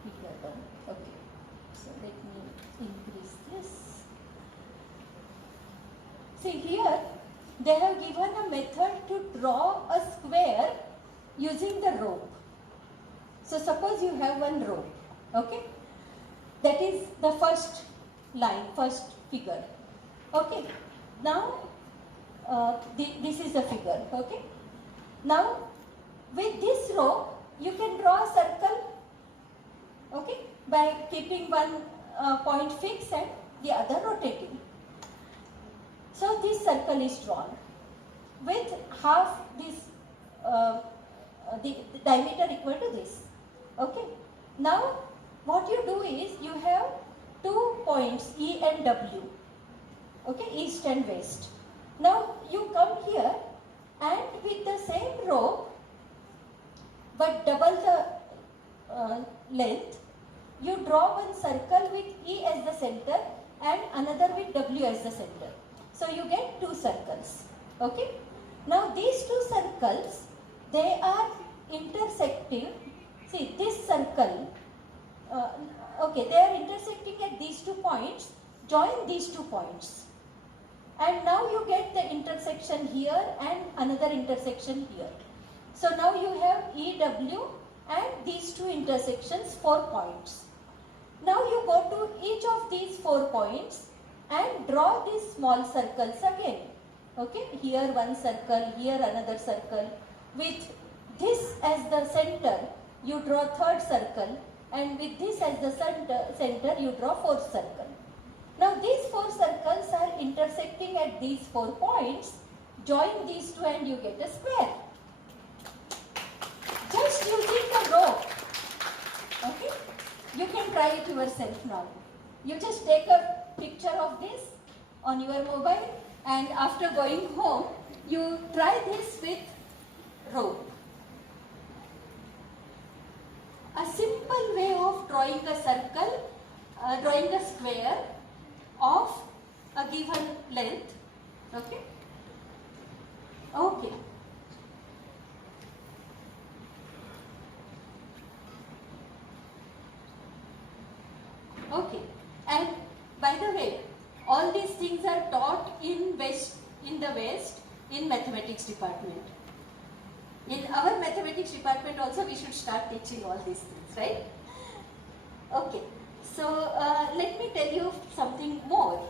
bigger one. Okay, so let me increase this. See here, they have given a method to draw a square using the rope. So suppose you have one rope, okay? That is the first line, first figure, okay? Now, this is the figure, okay? Now, with this row, you can draw a circle, okay, by keeping one point fixed and the other rotating. So, this circle is drawn with half this, the diameter equal to this, okay? Now, what you do is, you have 2 points E and W, okay, east and west. Now, you come here and with the same row, but double the length, you draw one circle with E as the center and another with W as the center. So, you get 2 circles, okay. Now, these 2 circles, they are intersecting. See, this circle, okay, they are intersecting at these 2 points. Join these 2 points. And now you get the intersection here and another intersection here. So now you have EW and these 2 intersections, 4 points. Now you go to each of these 4 points and draw these small circles again. Okay, here one circle, here another circle. With this as the center, you draw 3rd circle, and with this as the center, you draw 4th circle. Now these 4 circles are intersecting at these 4 points. Join these 2 and you get a square. Just using the rope. Okay? You can try it yourself now. You just take a picture of this on your mobile, and after going home, you try this with rope. A simple way of drawing a circle, drawing a square of a given length, okay? Okay. Okay, and by the way, all these things are taught in the West in mathematics department. In our mathematics department also we should start teaching all these things, right? Okay, so let me tell you something more.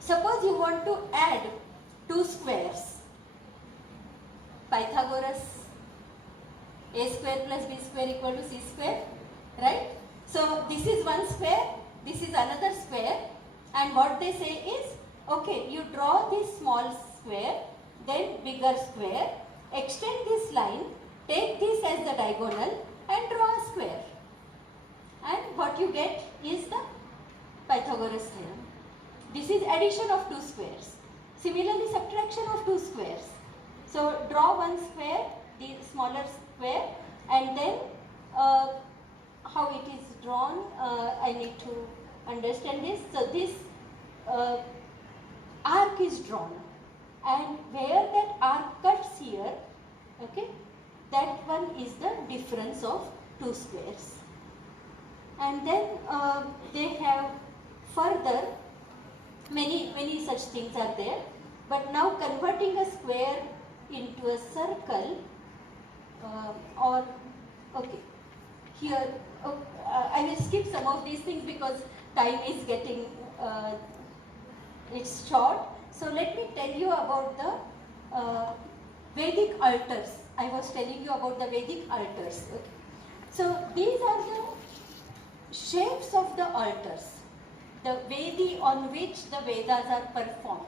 Suppose you want to add 2 squares. Pythagoras, a square plus b square equal to c square, right? So this is one square, this is another square, and what they say is, okay, you draw this small square, then bigger square, extend this line, take this as the diagonal and draw a square. And what you get is the Pythagoras theorem. This is addition of 2 squares. Similarly, subtraction of 2 squares. So draw one square, the smaller square, and then how it is drawn, I need to understand this. So this arc is drawn, and where that arc cuts here, okay, that one is the difference of 2 squares. And then they have further many such things are there, but now converting a square into a circle, or okay, here I will skip some of these things because time is getting it's short. So let me tell you about the Vedic altars. I was telling you about the Vedic altars. Okay. So these are the shapes of the altars, the Vedi on which the Vedas are performed.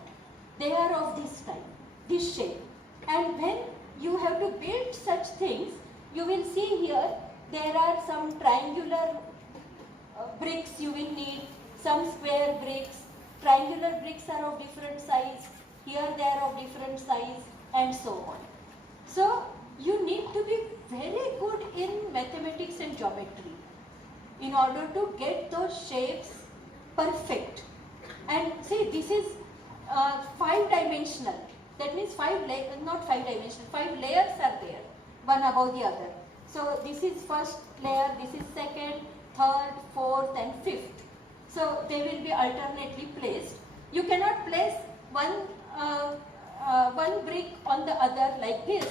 They are of this type, this shape. And when you have to build such things, you will see here there are some triangular bricks you will need, some square bricks. Triangular bricks are of different size, here they are of different size, and so on. So you need to be very good in mathematics and geometry in order to get those shapes perfect. And see, this is 5-dimensional. That means 5 layers are there, one above the other. So this is first layer, this is second, third, fourth, and fifth. So they will be alternately placed. You cannot place one brick on the other like this.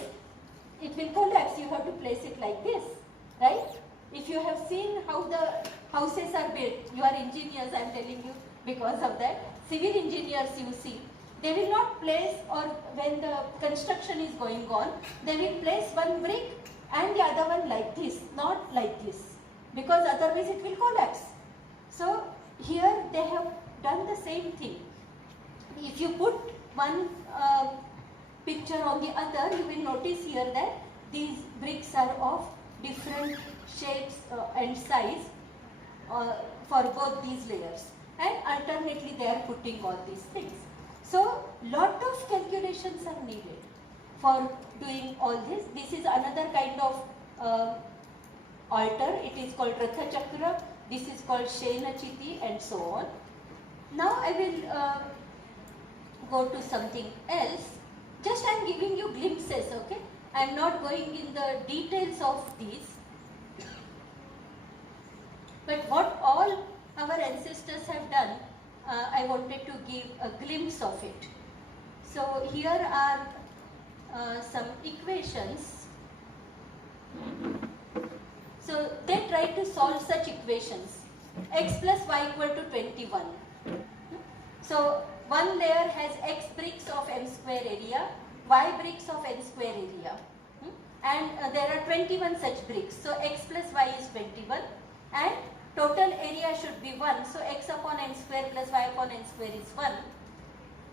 It will collapse. You have to place it like this, right? If you have seen how the houses are built, you are engineers, I am telling you, Because of that, civil engineers, you see, they will not place, or when the construction is going on, they will place one brick and the other one like this, not like this, because otherwise it will collapse. So here they have done the same thing. If you put one picture on the other, you will notice here that these bricks are of different shapes and size for both these layers, and alternately they are putting all these things. So lot of calculations are needed for doing all this. This is another kind of altar. It is called Ratha Chakra. This is called Shena Chiti, and so on. Now I will go to something else. Just I am giving you glimpses, okay? I am not going in the details of these. But what all our ancestors have done, I wanted to give a glimpse of it. So here are some equations. So they try to solve such equations. X plus y equal to 21. So one layer has x bricks of m square area, y bricks of n square area. And there are 21 such bricks. So x plus y is 21, and total area should be 1. So x upon n square plus y upon n square is 1.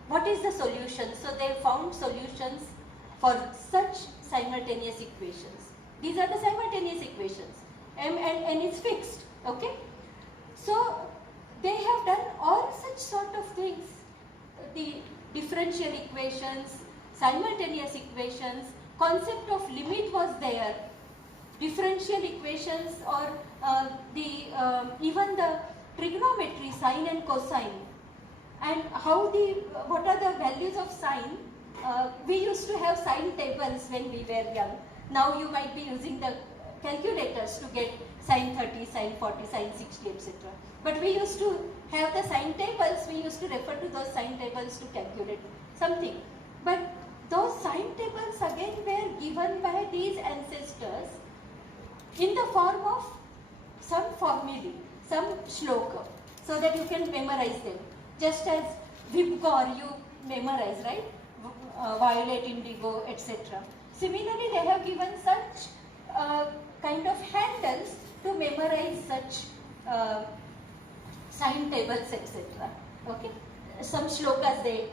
What is the solution? So they found solutions for such simultaneous equations. These are the simultaneous equations. M and n is fixed. Okay. So they have done all such sort of things. The differential equations, simultaneous equations, concept of limit was there. Differential equations, or even the trigonometry, sine and cosine, and how what are the values of sine. We used to have sine tables when we were young. Now you might be using the calculators to get sine 30, sine 40, sine 60, etc. But we used to have the sine tables. We used to refer to those sine tables to calculate something. But those sine tables again were given by these ancestors in the form of some formulae, some shloka, so that you can memorize them. Just as Vibgor you memorize, right? Violet, indigo, etc. Similarly, they have given such kind of handles to memorize such sine tables, etc. Okay, some shlokas they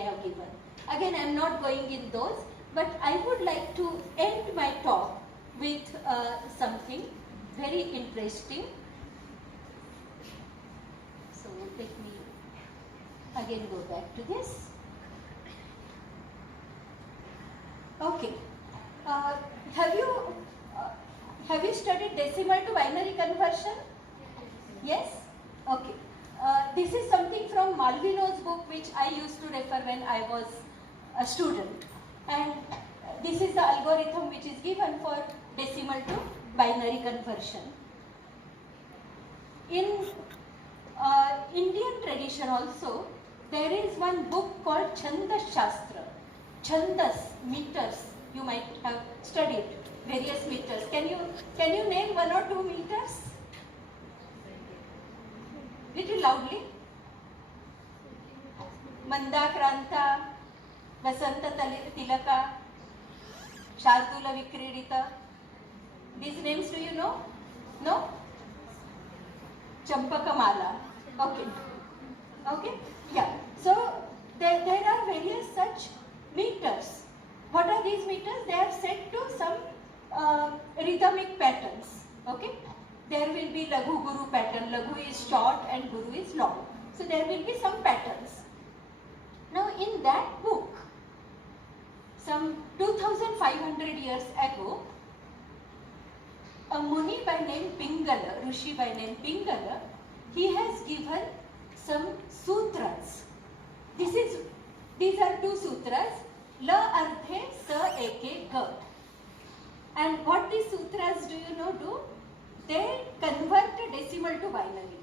have given. Again, I am not going in those, but I would like to end my talk with something very interesting. So let me again go back to this. Okay, have you studied decimal to binary conversion? Yes. Okay. This is something from Malvino's book, which I used to refer when I was a student, and this is the algorithm which is given for decimal to binary conversion. In Indian tradition also, there is one book called Chandas Shastra. Chandas, meters, you might have studied various meters. Can you name 1 or 2 meters? Little loudly. Mandakranta, Vasanta Tilaka, Shardula Vikridita. These names do you know? No? Champakamala. Okay. Okay? Yeah. So there are various such meters. What are these meters? They are set to some rhythmic patterns. Okay? There will be Laghu Guru pattern. Laghu is short and Guru is long. So there will be some patterns. Now in that book, some 2500 years ago, a Muni by name Pingala, Rishi by name Pingala, he has given some sutras. These are 2 sutras, La Ardhe Sa Eke Ga. And what these sutras do you know do? They convert a decimal to binary.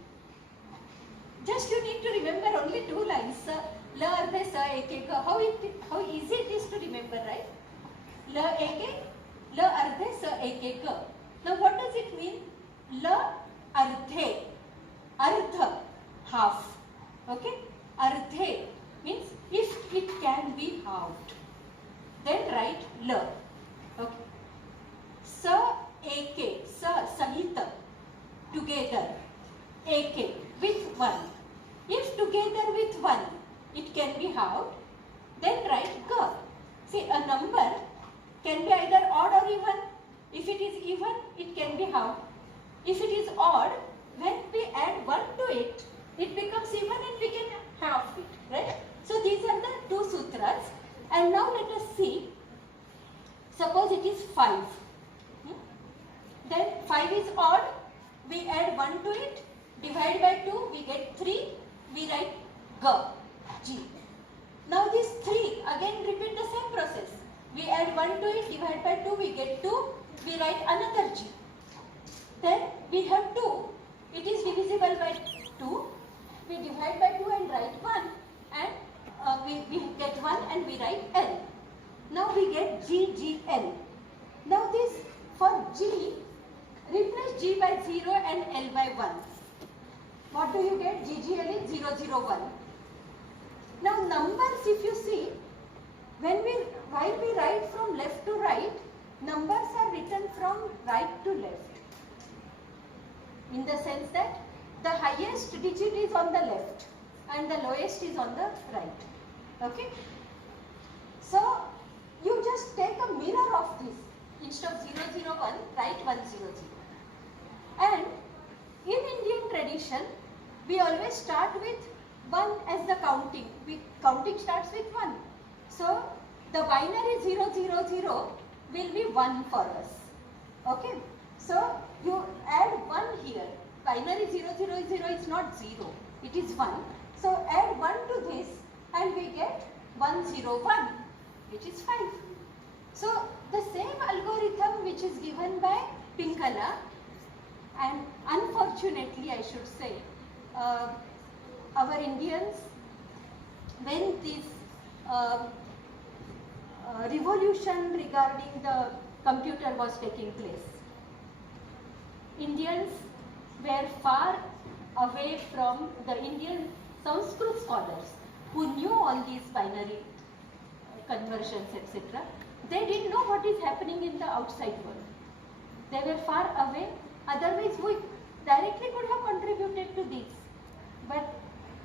Just you need to remember only 2 lines. La Ardhe Sa Eke Ga. How easy it is to remember, right? La Eke, La Ardhe Sa Eke Ga. Now what does it mean? La Ardhe, Ardha, half. ardhe means if it can be halved. Then write la. Okay. Sa, ek, sa, sahita, together, ek, with one. If together with one, it can be halved, then write ga. See, a number can be either odd or even. If it is even, it can be halved. If it is odd, when we add 1 to it, it becomes even and we can halve it, right? So these are the two sutras. And now let us see, suppose it is 5. Then 5 is odd, we add 1 to it, divide by 2, we get 3, we write ga, G. Now this 3, again repeat the same process. We add 1 to it, divide by 2, we get 2, we write another G. Then we have 2, it is divisible by 2, we divide by 2 and write 1, and we get 1 and we write L. Now we get G, G, L. Now this, for G, replace G by 0 and L by 1. What do you get? G, G, L is 0, 0, 1. Now numbers, if you see, while we write from left to right, numbers are written from right to left. In the sense that the highest digit is on the left and the lowest is on the right. Okay? So you just take a mirror of this. Instead of 0, 0, 1, write 1, 0, 0. And in Indian tradition, we always start with 1 as the counting. Counting starts with 1. So the binary 0, 0, 0 will be 1 for us. Okay? So you add 1 here. Binary 0, 0, 0 is not 0. It is 1. So add 1 to this and we get 1, 0, 1, which is 5. So the same algorithm which is given by Pingala, and unfortunately I should say, our Indians, when this revolution regarding the computer was taking place, Indians were far away from the Indian Sanskrit scholars who knew all these binary conversions, etc. They didn't know what is happening in the outside world. They were far away, otherwise we directly could have contributed to this. But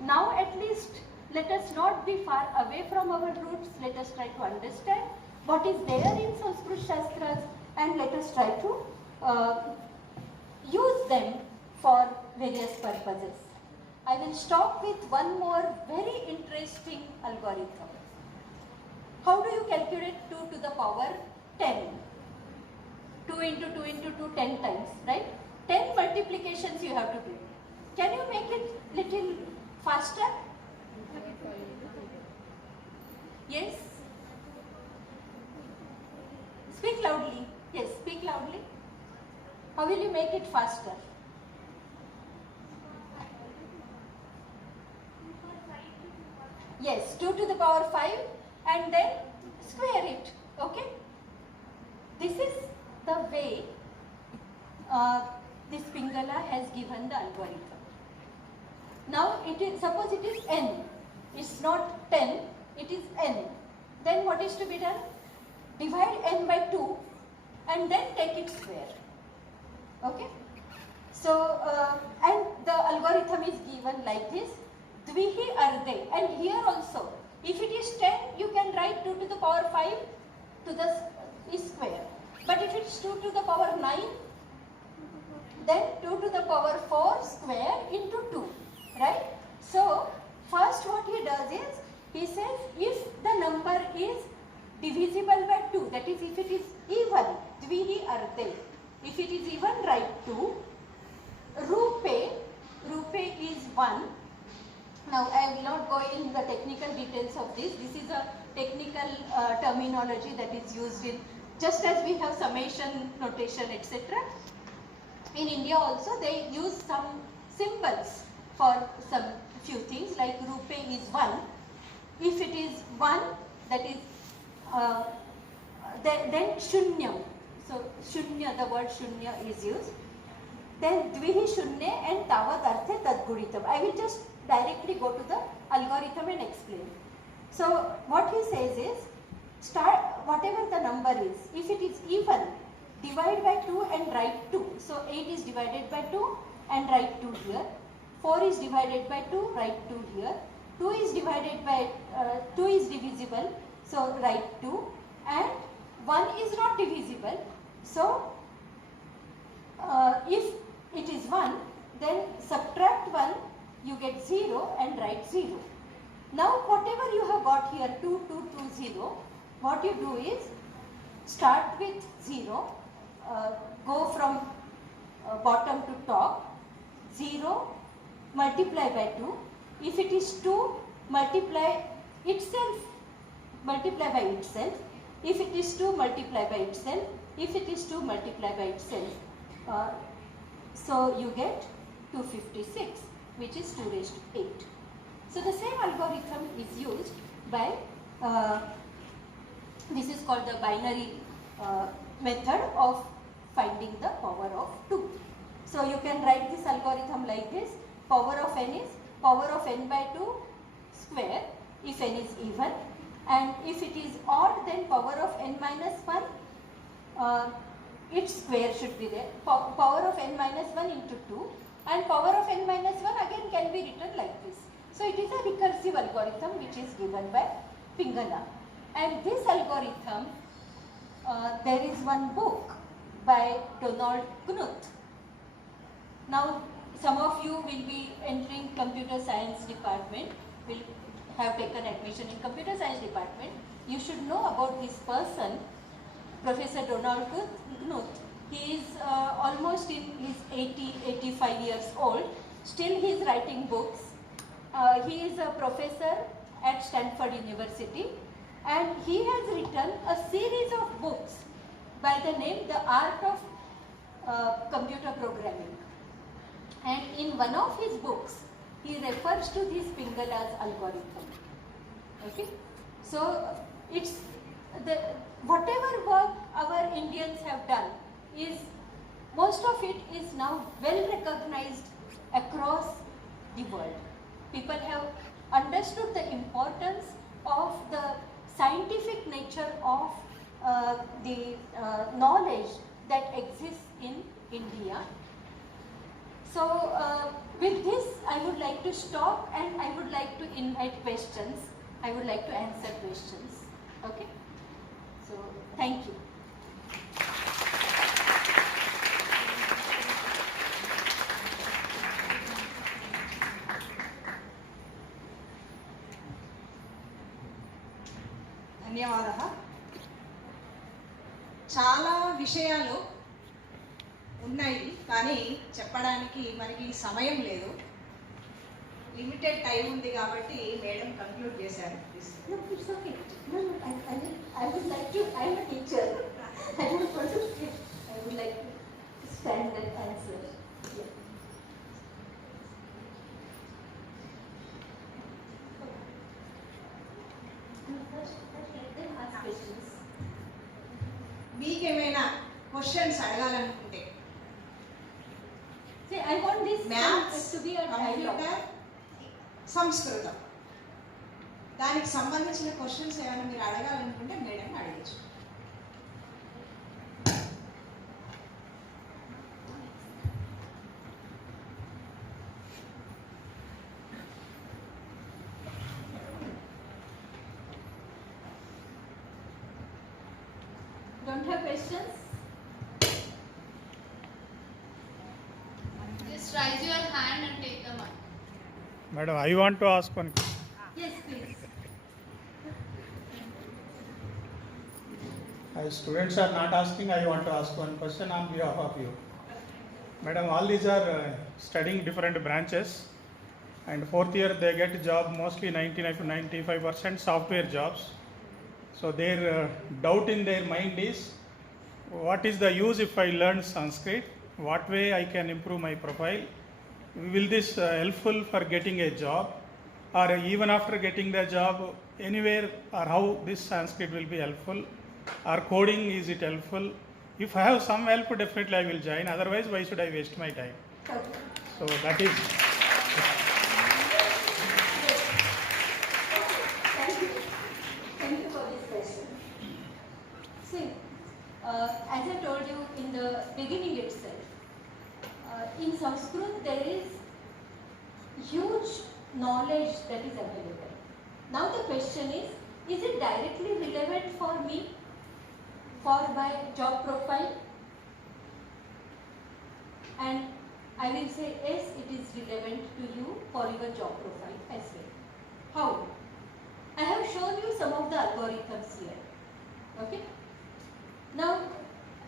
now at least let us not be far away from our roots, let us try to understand what is there in Sanskrit Shastras and let us try to use them for various purposes. I will stop with one more very interesting algorithm. How do you calculate 2 to the power 10? 2 into 2 into 2, 10 times, right? 10 multiplications you have to do. Can you make it little faster? Yes? Speak loudly. Yes, speak loudly. How will you make it faster? Yes, 2 to the power 5 and then square it. Okay? This is the way this Pingala has given the algorithm. Now, suppose it is n. It's not 10, it is n. Then what is to be done? Divide n by 2 and then take it square. Okay? So, and the algorithm is given like this. Dvihi ardhe. And here also, if it is 10, you can write 2 to the power 5 to the square. But if it's 2 to the power 9, then 2 to the power 4 square into 2. Right? So, first what he does is, he says if the number is divisible by 2, that is if it is even, dvihi ardhe. If it is even, write 2. Rupe is 1. Now, I will not go in the technical details of this. This is a technical terminology that is used in, just as we have summation, notation, etc. In India also, they use some symbols for some few things, like rupe is 1. If it is 1, that is, then shunya. So, shunya, the word shunya is used. Then dvihi shunya and tavat arthe Tadguritam. I will just directly go to the algorithm and explain. So what he says is, start whatever the number is, if it is even, divide by 2 and write 2. So 8 is divided by 2 and write 2 here. 4 is divided by 2, write 2 here. 2 is divided by 2 is divisible, so write 2, and 1 is not divisible. So if it is 1, then subtract 1, you get 0 and write 0. Now whatever you have got here, 2, 2, 2, 0, what you do is start with 0, go from bottom to top, 0, multiply by 2. If it is 2, multiply itself, multiply by itself. If it is 2, multiply by itself. If it is 2, multiply by itself. So you get 256, which is 2 raised to 8. So the same algorithm is used by, this is called the binary method of finding the power of 2. So you can write this algorithm like this. Power of n is power of n by 2 square if n is even, and if it is odd, then power of n minus 1, its square should be there. Power of n minus 1 into 2, and power of n minus 1 again can be written like this. So it is a recursive algorithm which is given by Pingala. And this algorithm, there is one book by Donald Knuth. Now some of you will be entering computer science department, will have taken admission in computer science department. You should know about this person, Professor Donald Knuth. He is almost in his 85 years old. Still he is writing books. He is a professor at Stanford University, and he has written a series of books by the name The Art of Computer Programming. And in one of his books, he refers to this Pingala's algorithm. Okay, so it's the whatever work our Indians have done is, most of it is now well recognized across the world. People have understood the importance of the scientific nature of the knowledge that exists in India. So with this I would like to stop, and I would like to invite questions. I would like to answer questions. Okay? So thank you. ధన్యవాదాలు. చాలా విషయాలు ఉన్నాయి కానీ చెప్పడానికి మనకి సమయం లేదు. Limited time ఉంది కాబట్టి మేడం కంక్లూడ్ చేశారు. No, it's okay. No, I would like to, I am a teacher. I don't want to sit. I would like to stand and answer. Yeah. First let them ask questions. మీకేమైనా questions అడగాలనుకుంటే See, I want this maths, to be a dialogue. Computer, సంస్కృతం, దానికి సంబంధించిన questions ఏమైనా మీరు అడగాలనుకుంటే madam అడగచ్చు. Don't have questions? Just raise your hand and take the mic. Madam, I want to ask one question. Yes, please. Students are not asking, I want to ask one question on behalf of you. Madam, all these are studying different branches, and fourth year they get job, mostly 99 to 95% software jobs. So their doubt in their mind is, what is the use if I learn Sanskrit? What way I can improve my profile? Will this helpful for getting a job, or even after getting the job anywhere, or how this Sanskrit will be helpful, or coding, is it helpful? If I have some help, definitely I will join. Otherwise, why should I waste my time? Okay. So that is Thank you. Thank you for this question. See, as I told you in the beginning itself, in Sanskrit there is huge knowledge that is available. Now the question is it directly relevant for me, for my job profile? And I will say yes, it is relevant to you for your job profile as well. How? I have shown you some of the algorithms here. Okay? Now,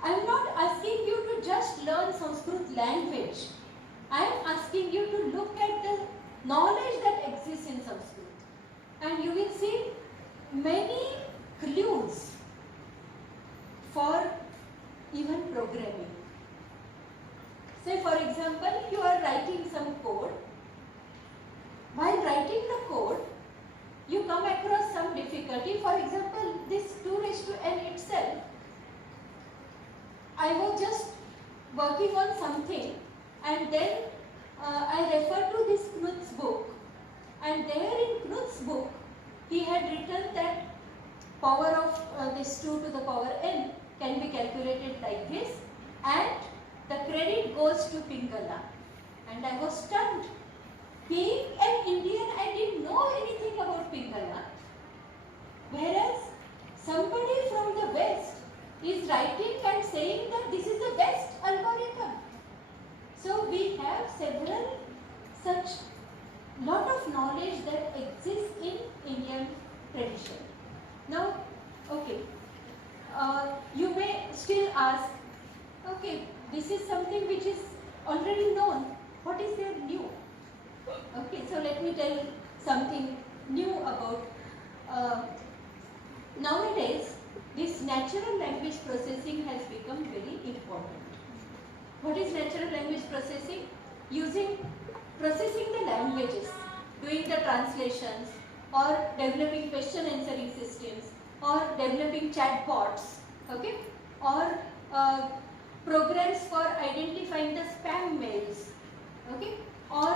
I am not asking you to just learn Sanskrit language. I am asking you to look at the knowledge that exists in Sanskrit. And you will see many clues for even programming. Say for example, you are writing some code. While writing the code, you come across some difficulty. For example, this 2:n itself, I was just working on something and then I refer to this Knuth's book, and there in Knuth's book, he had written that power of this 2 to the power n can be calculated like this, and the credit goes to Pingala. And I was stunned. Being an Indian, I didn't know anything about Pingala. Whereas somebody from the West is writing and saying that this is the best algorithm. So we have several such lot of knowledge that exists in Indian tradition. Now, okay, you may still ask, okay, this is something which is already known. What is there new? Okay, so let me tell something new about. Nowadays, this natural language processing has become very important. What is natural language processing? Processing the languages, doing the translations, or developing question answering systems, or developing chatbots, okay, or programs for identifying the spam mails, okay, or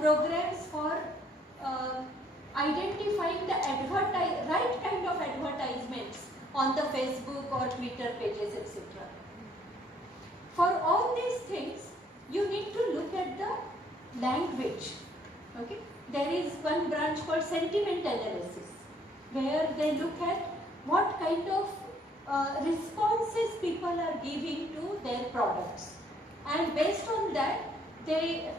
programs for identifying the right kind of advertisements on the Facebook or Twitter pages, etc. For all these things, you need to look at the language. Okay, there is one branch called sentiment analysis, where they look at what kind of responses people are giving to their products, and based on that, they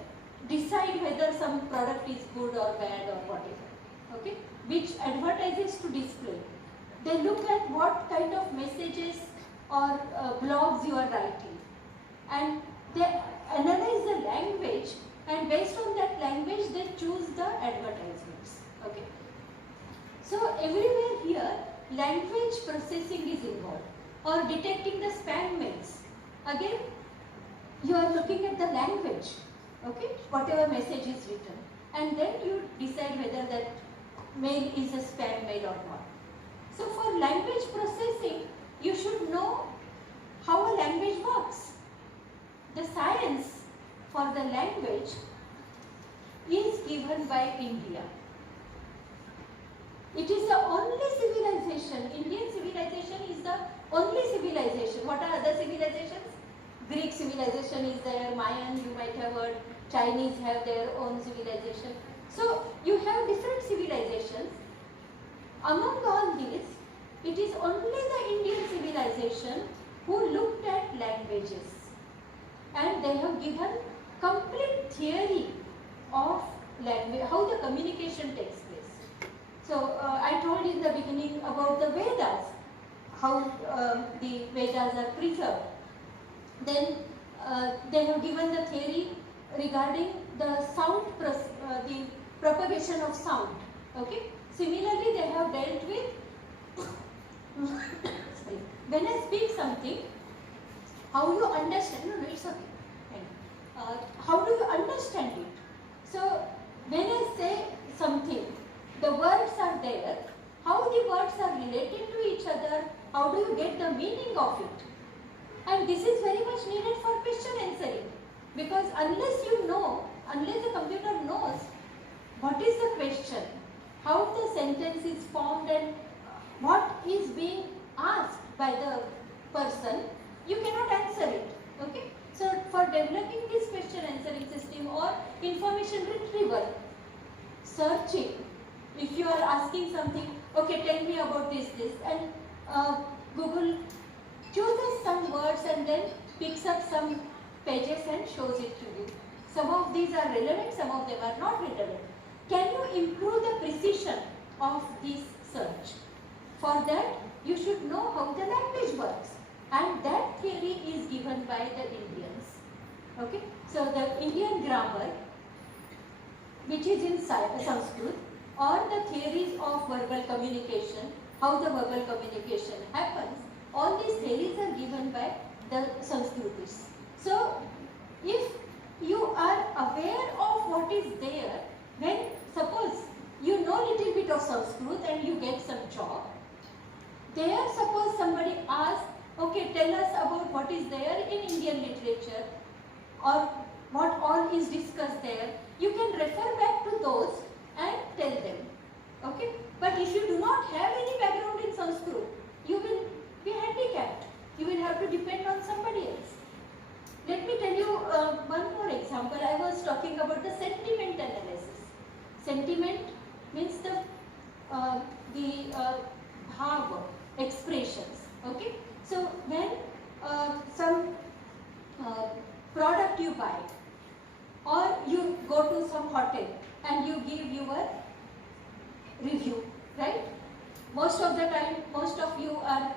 decide whether some product is good or bad or whatever. Okay, which advertises to display. They look at what kind of messages or blogs you are writing, and they analyze the language, and based on that language they choose the advertisements. Okay, so everywhere here language processing is involved, or detecting the spam mails. Again, you are looking at the language, okay, whatever message is written, and then you decide whether that mail is a spam mail or not. So for language processing, you should know how a language works. The science for the language is given by India. It is the only civilization, Indian civilization is the only civilization. What are other civilizations? Greek civilization is there, Mayan, you might have heard, Chinese have their own civilization. So you have different civilizations. Among all these, it is only the Indian civilization who looked at languages, and they have given complete theory of language, how the communication takes place. So I told in the beginning about the Vedas, how the Vedas are preserved. Then they have given the theory regarding the sound, the propagation of sound. Okay. Similarly, they have dealt with when I speak something, how you understand. No, it's okay. How do you understand it? So when I say something, the words are there. How the words are related to each other? How do you get the meaning of it? And this is very much needed for question answering, because unless you know, unless the computer what is the question, how the sentence is formed, and what is being asked by the person, you cannot answer it. Okay? So for developing this question answering system or information retrieval, searching, if you are asking something, okay, tell me about this, and Google chooses some words and then picks up some pages and shows it to you. Some of these are relevant, some of them are not relevant. Can you improve the precision of this search? For that, you should know how the language works, and that theory is given by the Indians. Okay, so the Indian grammar, which is in Sanskrit, or the theories of verbal communication, how the verbal communication happens, all these theories are given by the Sanskritis. So, if you are aware of what is there, when suppose you know little bit of Sanskrit and you get some job, there suppose somebody asks, okay, tell us about what is there in Indian literature or what all is discussed there, you can refer back to those and tell them. Okay? But if you do not have any background in Sanskrit, you will be handicapped. You will have to depend on somebody else. Let me tell you one more example. I was talking about the sentiment analysis. Sentiment means the bhava, expressions. Okay? So when some product you buy, or you go to some hotel and you give your review, right? Most of the time, most of you are,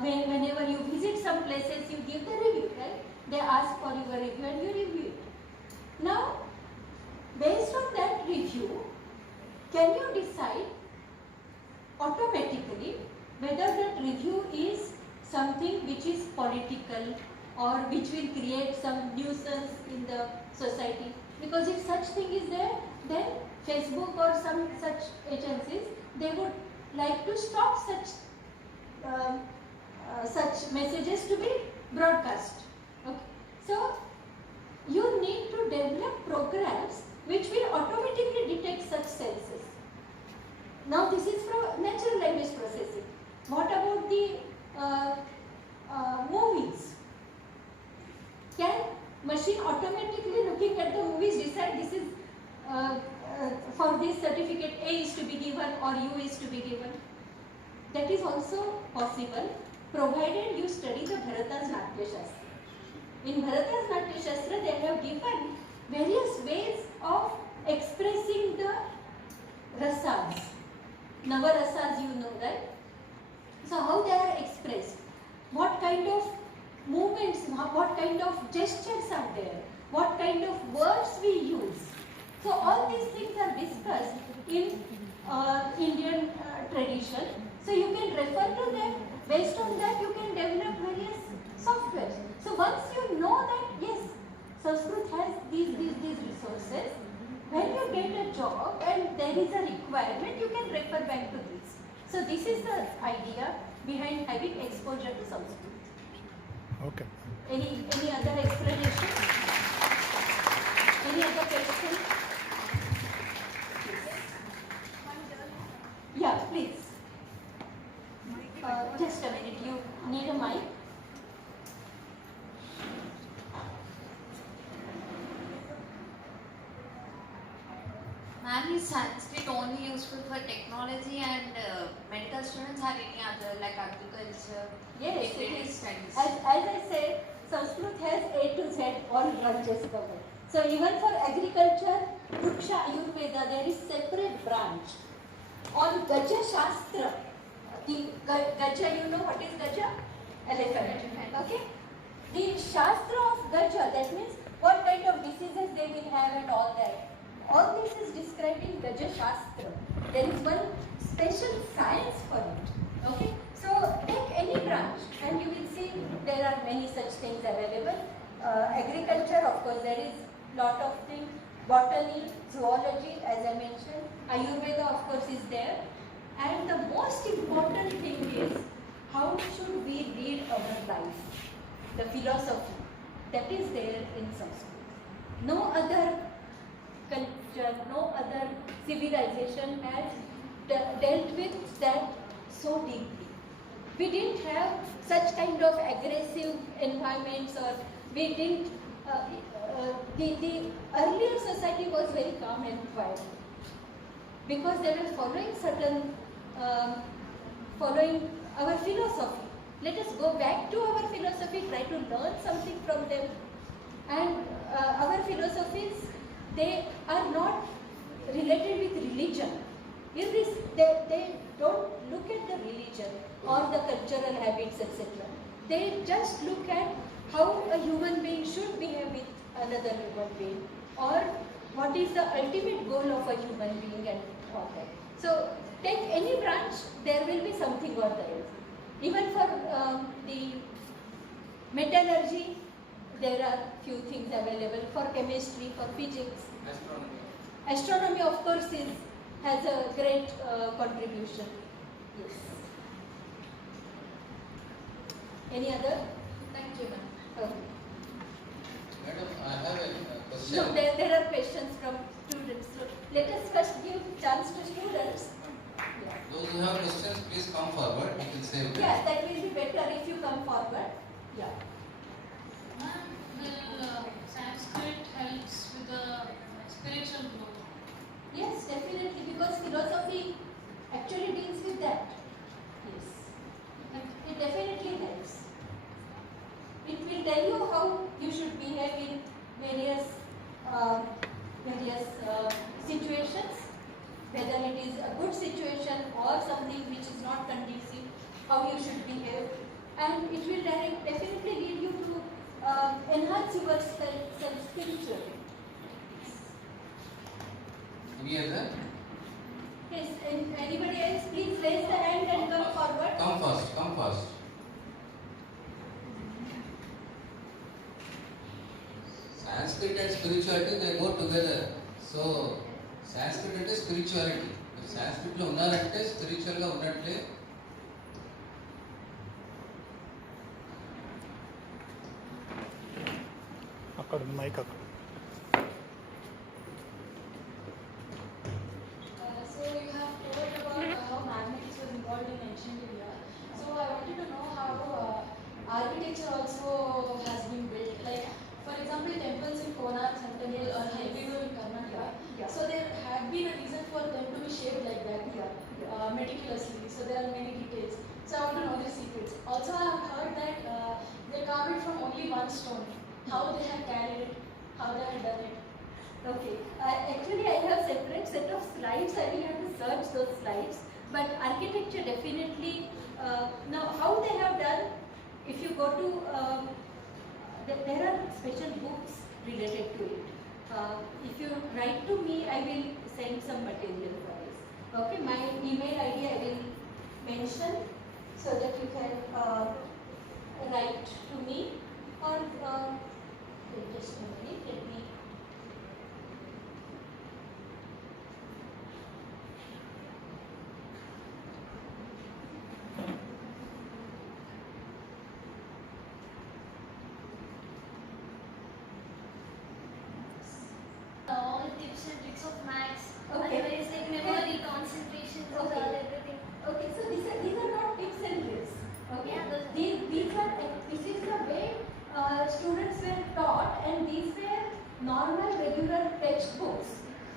whenever you visit some places, you give the review, right? They ask for your review and you review it. Now, based on that review, can you decide automatically whether that review is something which is political or which will create some nuisance in the society? Because if such thing is there, then Facebook or some such agencies, they would like to stop such messages to be broadcast. Okay. So you need to develop programs which will automatically detect such senses. Now this is from natural language processing. What about the movies? Can machine automatically looking at the movies decide this is for this certificate A is to be given or U is to be given? That is also possible, provided you study the Bharata's Natya Shastra. In Bharata's Natya Shastra, they have given various ways of expressing the rasas. Navarasas, you know, right? So how they are expressed? What kind of movements, what kind of gestures are there? What kind of words we use? So all these things are discussed in Indian tradition. So you can refer to them. Based on that, you can develop various softwares. So once you know that, yes, Sanskrit has these resources, when you get a job and there is a requirement, you can refer back to this. So this is the idea behind having exposure to Sanskrit. Okay. Any other explanation? Any other question? Yeah, please. Just a minute, you need a mic. Ma'am, is Sanskrit only useful for technology and medical students, or any other like agriculture? Yes, it related is. studies? As I said, Sanskrit has A to Z all branches covered. So even for agriculture, Vriksha Ayurveda, there is separate branch. On Gaja Shastra, the Gaja, you know what is Gaja? Elephant. Okay? The Shastra of Gaja, that means what kind of diseases they will have and all that. All this is described in Gaja Shastra. There is one special science for it. Okay? So take any branch and you will see there are many such things available. Agriculture, of course, there is lot of things. Botany, zoology, as I mentioned. Ayurveda, of course, is there. And the most important thing is how should we lead our life? The philosophy that is there in Sanskrit. No other culture, no other civilization has dealt with that so deeply. We didn't have such kind of aggressive environments, or we didn't, the earlier society was very calm and quiet because they were following certain, following our philosophy. Let us go back to our philosophy, try to learn something from them. And our philosophies, they are not related with religion. They don't look at the religion or the cultural habits, etc. They just look at how a human being should behave with another human being, or what is the ultimate goal of a human being and all that. So take any branch, there will be something or the other. Even for the metallurgy, there are few things available. For chemistry, for physics. Astronomy, of course, has a great contribution. Yes. Any other? Thank you, ma'am. Okay. Madam, I have a question. No, there are questions from students. So let us first give chance to students. Yeah. Those who have questions, please come forward. We will save them. Yes, that will be better if you come forward. Yeah. Ma'am, will Sanskrit helps with the spiritual growth? Yes, definitely, because philosophy actually deals with that. Yes. It definitely helps. It will tell you how you should behave in various situations, whether it is a good situation or something which is not conducive, how you should behave, and it will definitely lead you to enhance yourself spiritually. Any other? Yes, and anybody else, please raise the hand and come forward. Come first, come first. Sanskrit and spirituality, they go together. So, Sanskrit అంటే spirituality. మీరు Sanskrit లో ఉన్నారంటే spiritual గా ఉన్నట్లే. అక్కడ mic అక్కడ. So you have told about how mathematics was involved in ancient India. So I wanted to know how architecture also has been built. Like, for example, temples in Konark, Centennial, or Halebeedu in Karnataka. Yeah. So there had been a reason for them to be shaped like that, meticulously. So there are many details. So I want to know the secrets. Also, I have heard that they carved it from only one stone. How they have carried it, how they have done it. Okay. Actually, I have separate set of slides. I will have to search those slides. But architecture definitely. Now, how they have done? If you go to, there are special books related to it. If you write to me, I will send some material for this. Okay. My email ID I will mention so that you can write to me, or just a minute. Let me. All tips and tricks of maths. Okay. Otherwise, like memory, concentration, Okay. all everything. Okay, so these are not tips and tricks. Okay, Yeah, those- this is the way students were taught, and these were normal regular textbooks.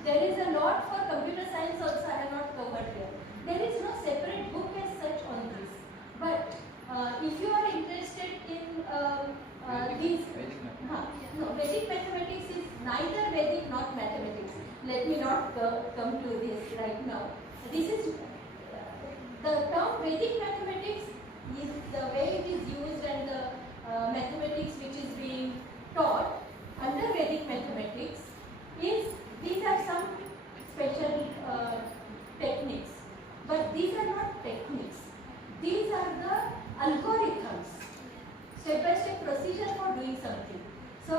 There is a lot for computer science also. I have not covered here. There is no separate book as such on this. But if you are interested in these, no, Vedic mathematics is neither Vedic nor mathematics. Let me not come to this right now. This is the term Vedic mathematics is the way it is used, and the mathematics which is being taught under Vedic mathematics is, these are some special techniques, but these are not techniques. These are the algorithms, step-by-step procedure for doing something. So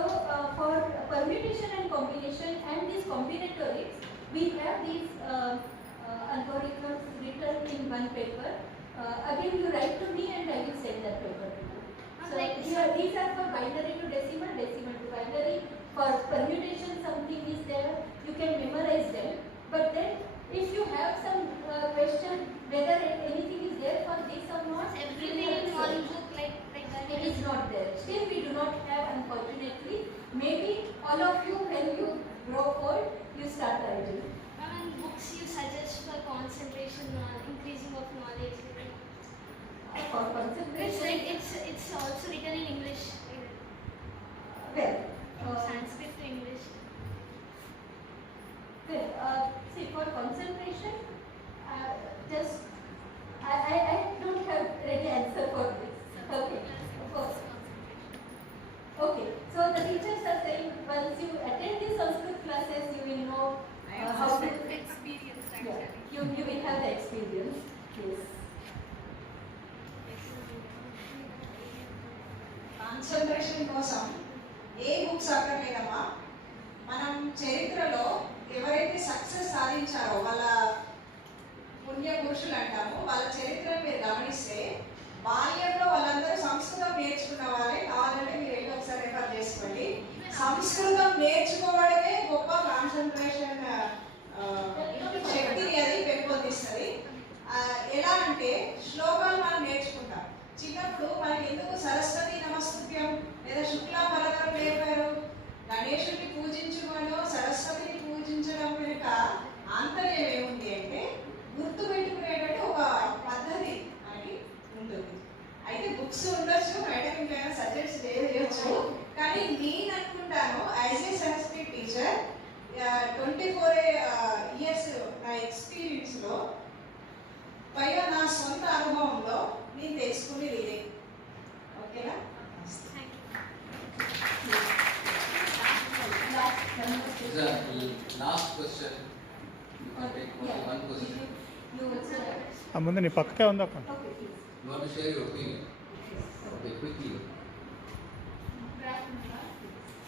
for permutation and combination and these combinatories, we have these algorithms written in one paper. Again, you write to me and I will send that paper to you. So these are for binary to decimal, decimal to binary. For permutation, something is there, you can memorize them. But then whether anything is there for this or not. Everything in one book like that. It is not there. Still we do not have, unfortunately. Maybe all of you, when you grow old, you start writing. And books you suggest for concentration, increasing of knowledge. For concentration. It's also written in English. Well, Sanskrit to English. well, see, for concentration, just I don't have ready answer for this. Okay, of course. Okay, so the teachers are saying once you attend the Sanskrit classes, you will know how to experience. Yeah, you will have the experience. Yes. Concentration కోసం ఏ books అక్కర్లేదమ్మా. మనం చరిత్రలో ఎవరైతే success సాధించారో వాళ్ళ పుణ్య పురుషులు అంటాము, వాళ్ళ చరిత్రను మీరు గమనిస్తే బాల్యంలో వాళ్ళందరూ సంస్కృతం నేర్చుకున్న వాళ్ళే. కావాలంటే మీరు వెళ్ళి ఒకసారి రెఫర్ చేసుకోండి. సంస్కృతం నేర్చుకోవడమే గొప్ప కాన్సన్ట్రేషన్ శక్తిని అది పెంపొందిస్తుంది. ఎలా అంటే శ్లోకాలు మనం నేర్చుకుంటాం. చిన్నప్పుడు మనకి ఎందుకు సరస్వతి నమస్తుభ్యం లేదా శుక్లా భరతరం నేర్పారు? గణేశుడిని పూజించుకోను సరస్వతిని పూజించడం వెనుక ఆంతర్యం ఏముంది అంటే గుర్తు పెట్టుకునేటట్టు ఒక పద్ధతి మనకి ఉంటుంది. అయితే బుక్స్ ఉండొచ్చు, మేడం ఇంకైనా సబ్జెక్ట్స్ చేయొచ్చు, కానీ నేను అనుకుంటాను as a Sanskrit teacher 24 years నా ఎక్స్పీరియన్స్లో పైగా నా సొంత అనుభవంలో నేను తెలుసుకునేది ఇదే. ఓకేనా? Last question. Take only one question. ఆ ముందు నీ పక్కకే ఉందా అక్కడ? You want to share your opinion? Okay, quickly.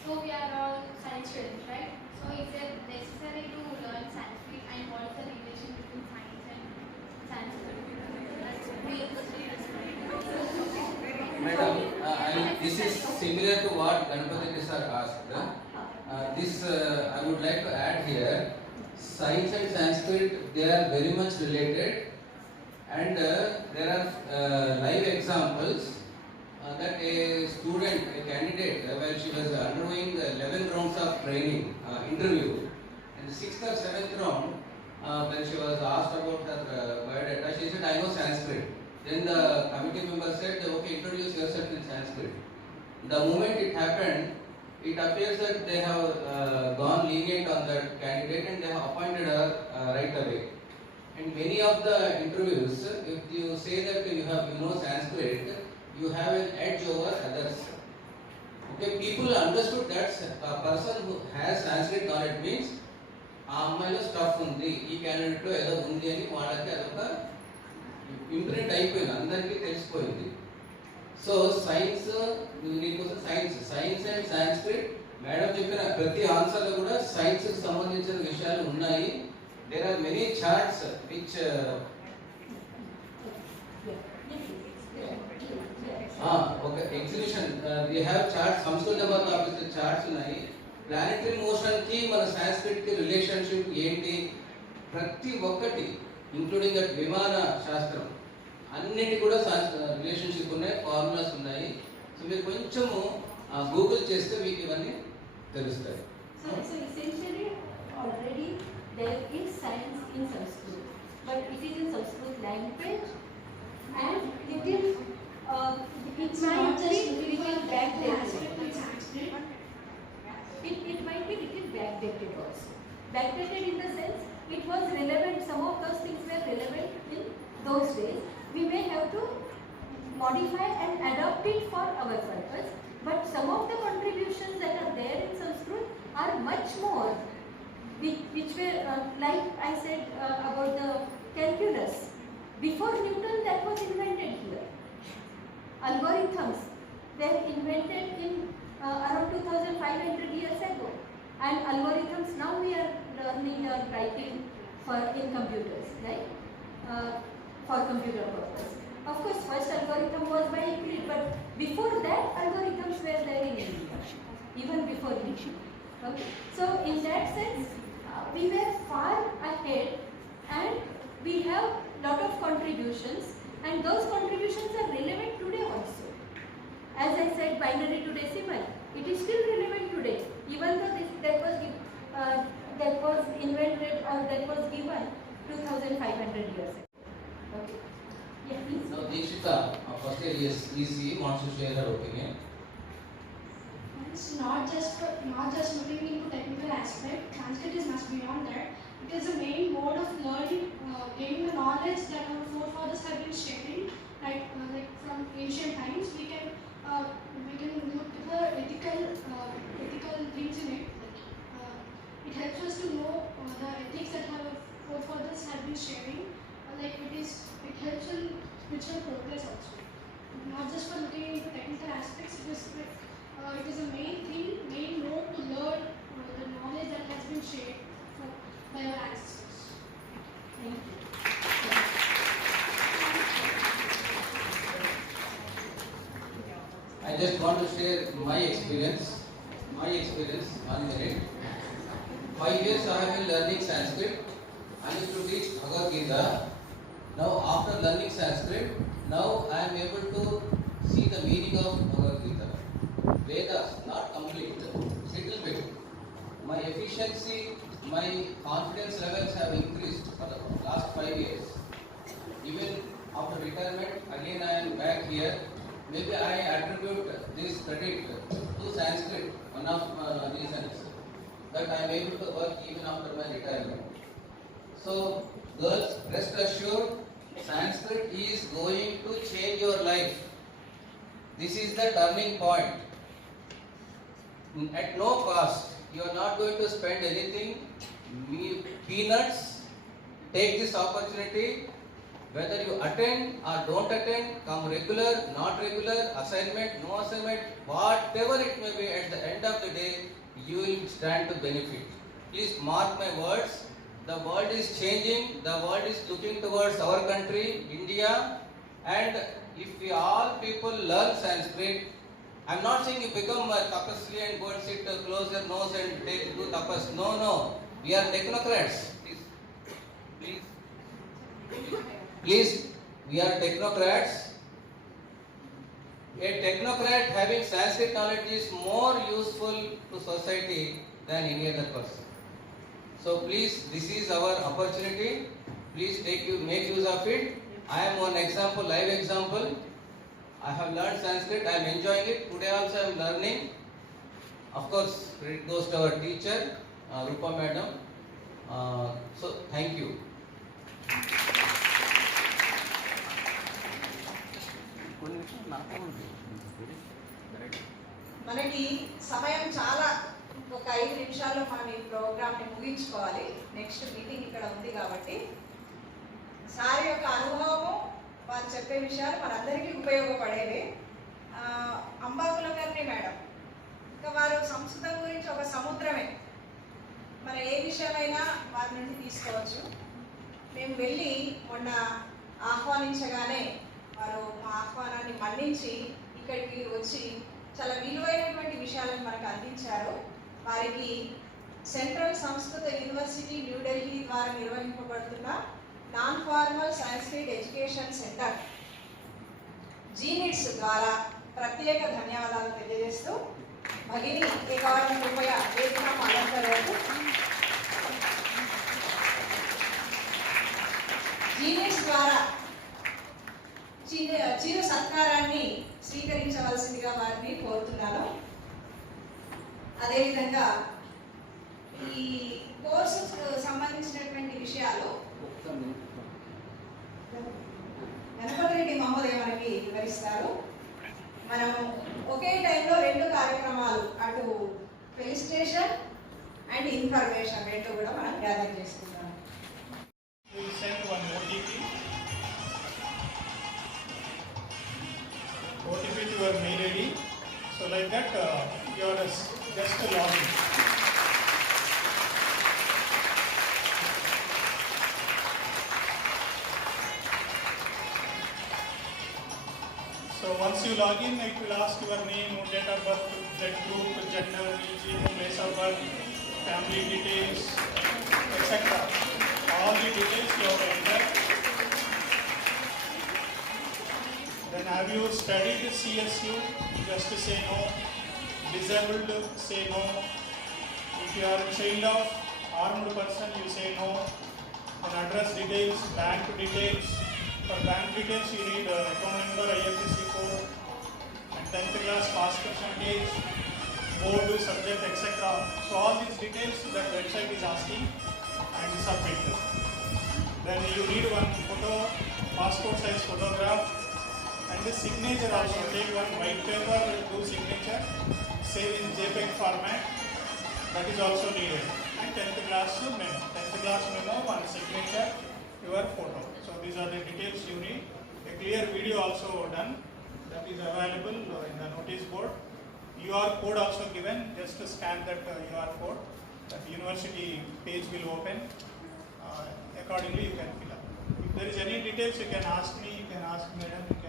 So we are all science students, right? So is it necessary to learn Sanskrit, and what is the relation between science and Sanskrit? Madam, this is similar to what Ganapati sir asked. I would like to add here, science and Sanskrit, they are very much related, and there are live examples that a student, a candidate, while she was undergoing 11 rounds of training, interview, in the 6th or 7th round, when she was asked about her biodata, she said, I know Sanskrit. Then the committee member said, okay, introduce yourself in Sanskrit. The moment it happened, it appears that they have gone lenient on that candidate and they have appointed her right away. In many of the interviews, if you say that you know Sanskrit, you have an edge over others. Okay, people understood that a person who has Sanskrit knowledge means ఆ అమ్మాయిలో stuff ఉంది, ఈ క్యాండిడేట్లో ఏదో ఉంది అని వాళ్ళకి అదొక imprint అయిపోయింది, అందరికీ తెలిసిపోయింది. సో సైన్స్, నీకోసం సైన్స్ అండ్ సాంస్క్రిట్, మేడం చెప్పిన ప్రతి ఆన్సర్లో కూడా సైన్స్కి సంబంధించిన విషయాలు ఉన్నాయి. There are many charts which ఒక ఎగ్జిబిషన్ వి హ్యావ్ చార్ట్స్, సంస్కృతాబాద్ ఆఫీస్ చార్ట్స్ ఉన్నాయి. ప్లానెటరీ మోషన్కి మన సాంస్క్రిట్కి రిలేషన్షిప్ ఏంటి, ప్రతి ఒక్కటి ఇంక్లూడింగ్ దట్ విమాన శాస్త్రం అన్నిటి కూడా రిలేషన్షిప్ ఉన్నాయి, ఫార్ములాస్ ఉన్నాయి. సో మీరు కొంచెము గూగుల్ చేస్తే మీకు ఇవన్నీ తెలుస్తాయి. So essentially already there is science in Sanskrit, but it is in Sanskrit language and little it might be little backdated. It might be little backdated also. Backdated in the sense it was relevant, some of those things were relevant in those days. We may have to modify and adapt it for our purpose, but some of the contributions that are there in Sanskrit are much more, which were like I said about the calculus. Before Newton, that was invented here. Algorithms were invented in around 2500 years ago, and algorithms now we are learning or writing in computers, right? For computer purpose. Of course, first algorithm was by Euclid, but before that algorithms were there in India, even before Euclid. Okay, so in that sense, we were far ahead, and we have lot of contributions binary to decimal. It is still relevant today, even though that was invented or that was given 2,500 years ago. Okay. Yeah, please. Now, Deekshita, first EC wants to share her opinion. It's not just looking into technical aspect. Sanskrit is much beyond that. It is the main mode of learning, gaining the knowledge that our forefathers have been sharing. Like from ancient times, we can look to the ethical things in it. It helps us to know the ethics that our forefathers have been sharing. It helps in spiritual progress also. Not just for looking into technical aspects. It is a main mode to learn the knowledge that has been shared by our ancestors. Thank you. I just want to share my experience. 1 minute. 5 years I have been learning Sanskrit. I used to teach Bhagavad Gita. Now after learning Sanskrit, now I am able to see the meaning of Bhagavad Gita. Vedas, not complete, little bit. My efficiency, my confidence levels have increased for the last 5 years. Even after retirement, again I am back here. Maybe I attribute this credit to Sanskrit, one of reasons that I am able to work even after my retirement. So, girls, rest assured, Sanskrit is going to change your life. This is the turning point. At no cost, you are not going to spend anything, peanuts. Take this opportunity. Whether you attend or don't attend, come regular, not regular, assignment, no assignment, whatever it may be, at the end of the day, you will stand to benefit. Please mark my words. The world is changing. The world is looking towards our country, India. And if we all people learn Sanskrit, I'm not saying you become a tapasvi and go and sit, close your nose and do tapas. No. We are technocrats. Please, we are technocrats. A technocrat having Sanskrit knowledge is more useful to society than any other person. So please, this is our opportunity. Please make use of it. I am one example, live example. I have learned Sanskrit. I am enjoying it. Today also I am learning. Of course, credit goes to our teacher, Rupa Madam. So thank you. మనకి సమయం చాలా ఒక 5 నిమిషాల్లో మనం ఈ ప్రోగ్రామ్ని ముగించుకోవాలి. Next meeting ఇక్కడ ఉంది కాబట్టి సార్ యొక్క అనుభవము, వారు చెప్పే విషయాలు మనందరికీ ఉపయోగపడేవి. అంబాకులకర్ణి మేడం, ఇంకా వారు సంస్కృతం గురించి ఒక సముద్రమే. మన ఏ విషయమైనా వారి నుండి తీసుకోవచ్చు. మేము వెళ్ళి మొన్న ఆహ్వానించగానే వారు మా ఆహ్వానాన్ని మన్నించి ఇక్కడికి వచ్చి చాలా విలువైనటువంటి విషయాలను మనకు అందించారు. వారికి సెంట్రల్ సంస్కృత యూనివర్సిటీ న్యూఢిల్లీ ద్వారా నిర్వహింపబడుతున్న non formal Sanskrit education centre జీనిట్స్ ద్వారా ప్రత్యేక ధన్యవాదాలు తెలియజేస్తూ భగిని ఏకవారం రూపాయ వేదిక అలంకరణకు జీనిట్స్ ద్వారా చిరు సత్కారాన్ని స్వీకరించవలసిందిగా వారిని కోరుతున్నాను. అదేవిధంగా ఈ కోర్సుకు సంబంధించినటువంటి విషయాలు గణపతి రెడ్డి మహోదయ మనకి వివరిస్తారు. మనము ఒకే టైంలో 2 కార్యక్రమాలు, అటు ఫెలిసిటేషన్ అండ్ ఇన్ఫర్మేషన్ 2 కూడా మనం గ్యాదర్ చేసుకుంటాం. OTP to your mail ID. So like that, you are just a login. So once you log in, it will ask your name, date of birth, blood group, gender, religion, place of birth, family details, etc. All the details you have to enter. Then have Have you studied CSU? Just say no. Disabled, say no. If you are a child of armed person, you say no. And address details, bank details. For bank details, you need account number, IFSC code, and 10th class pass percentage, board, subject, etc. So all these details that website is asking, and submit. Then you need one photo, passport size photograph, and the signature also. Take one white paper, do signature, save in JPEG format. That is also needed. And 10th class memo. 10th class memo, one signature, your photo. So these are the details you need. A clear video also done. That is available in the notice board. QR code also given. Just to scan that QR code. That university page will open. Accordingly, you can fill up. If there is any details, you can ask me. You can ask Madam.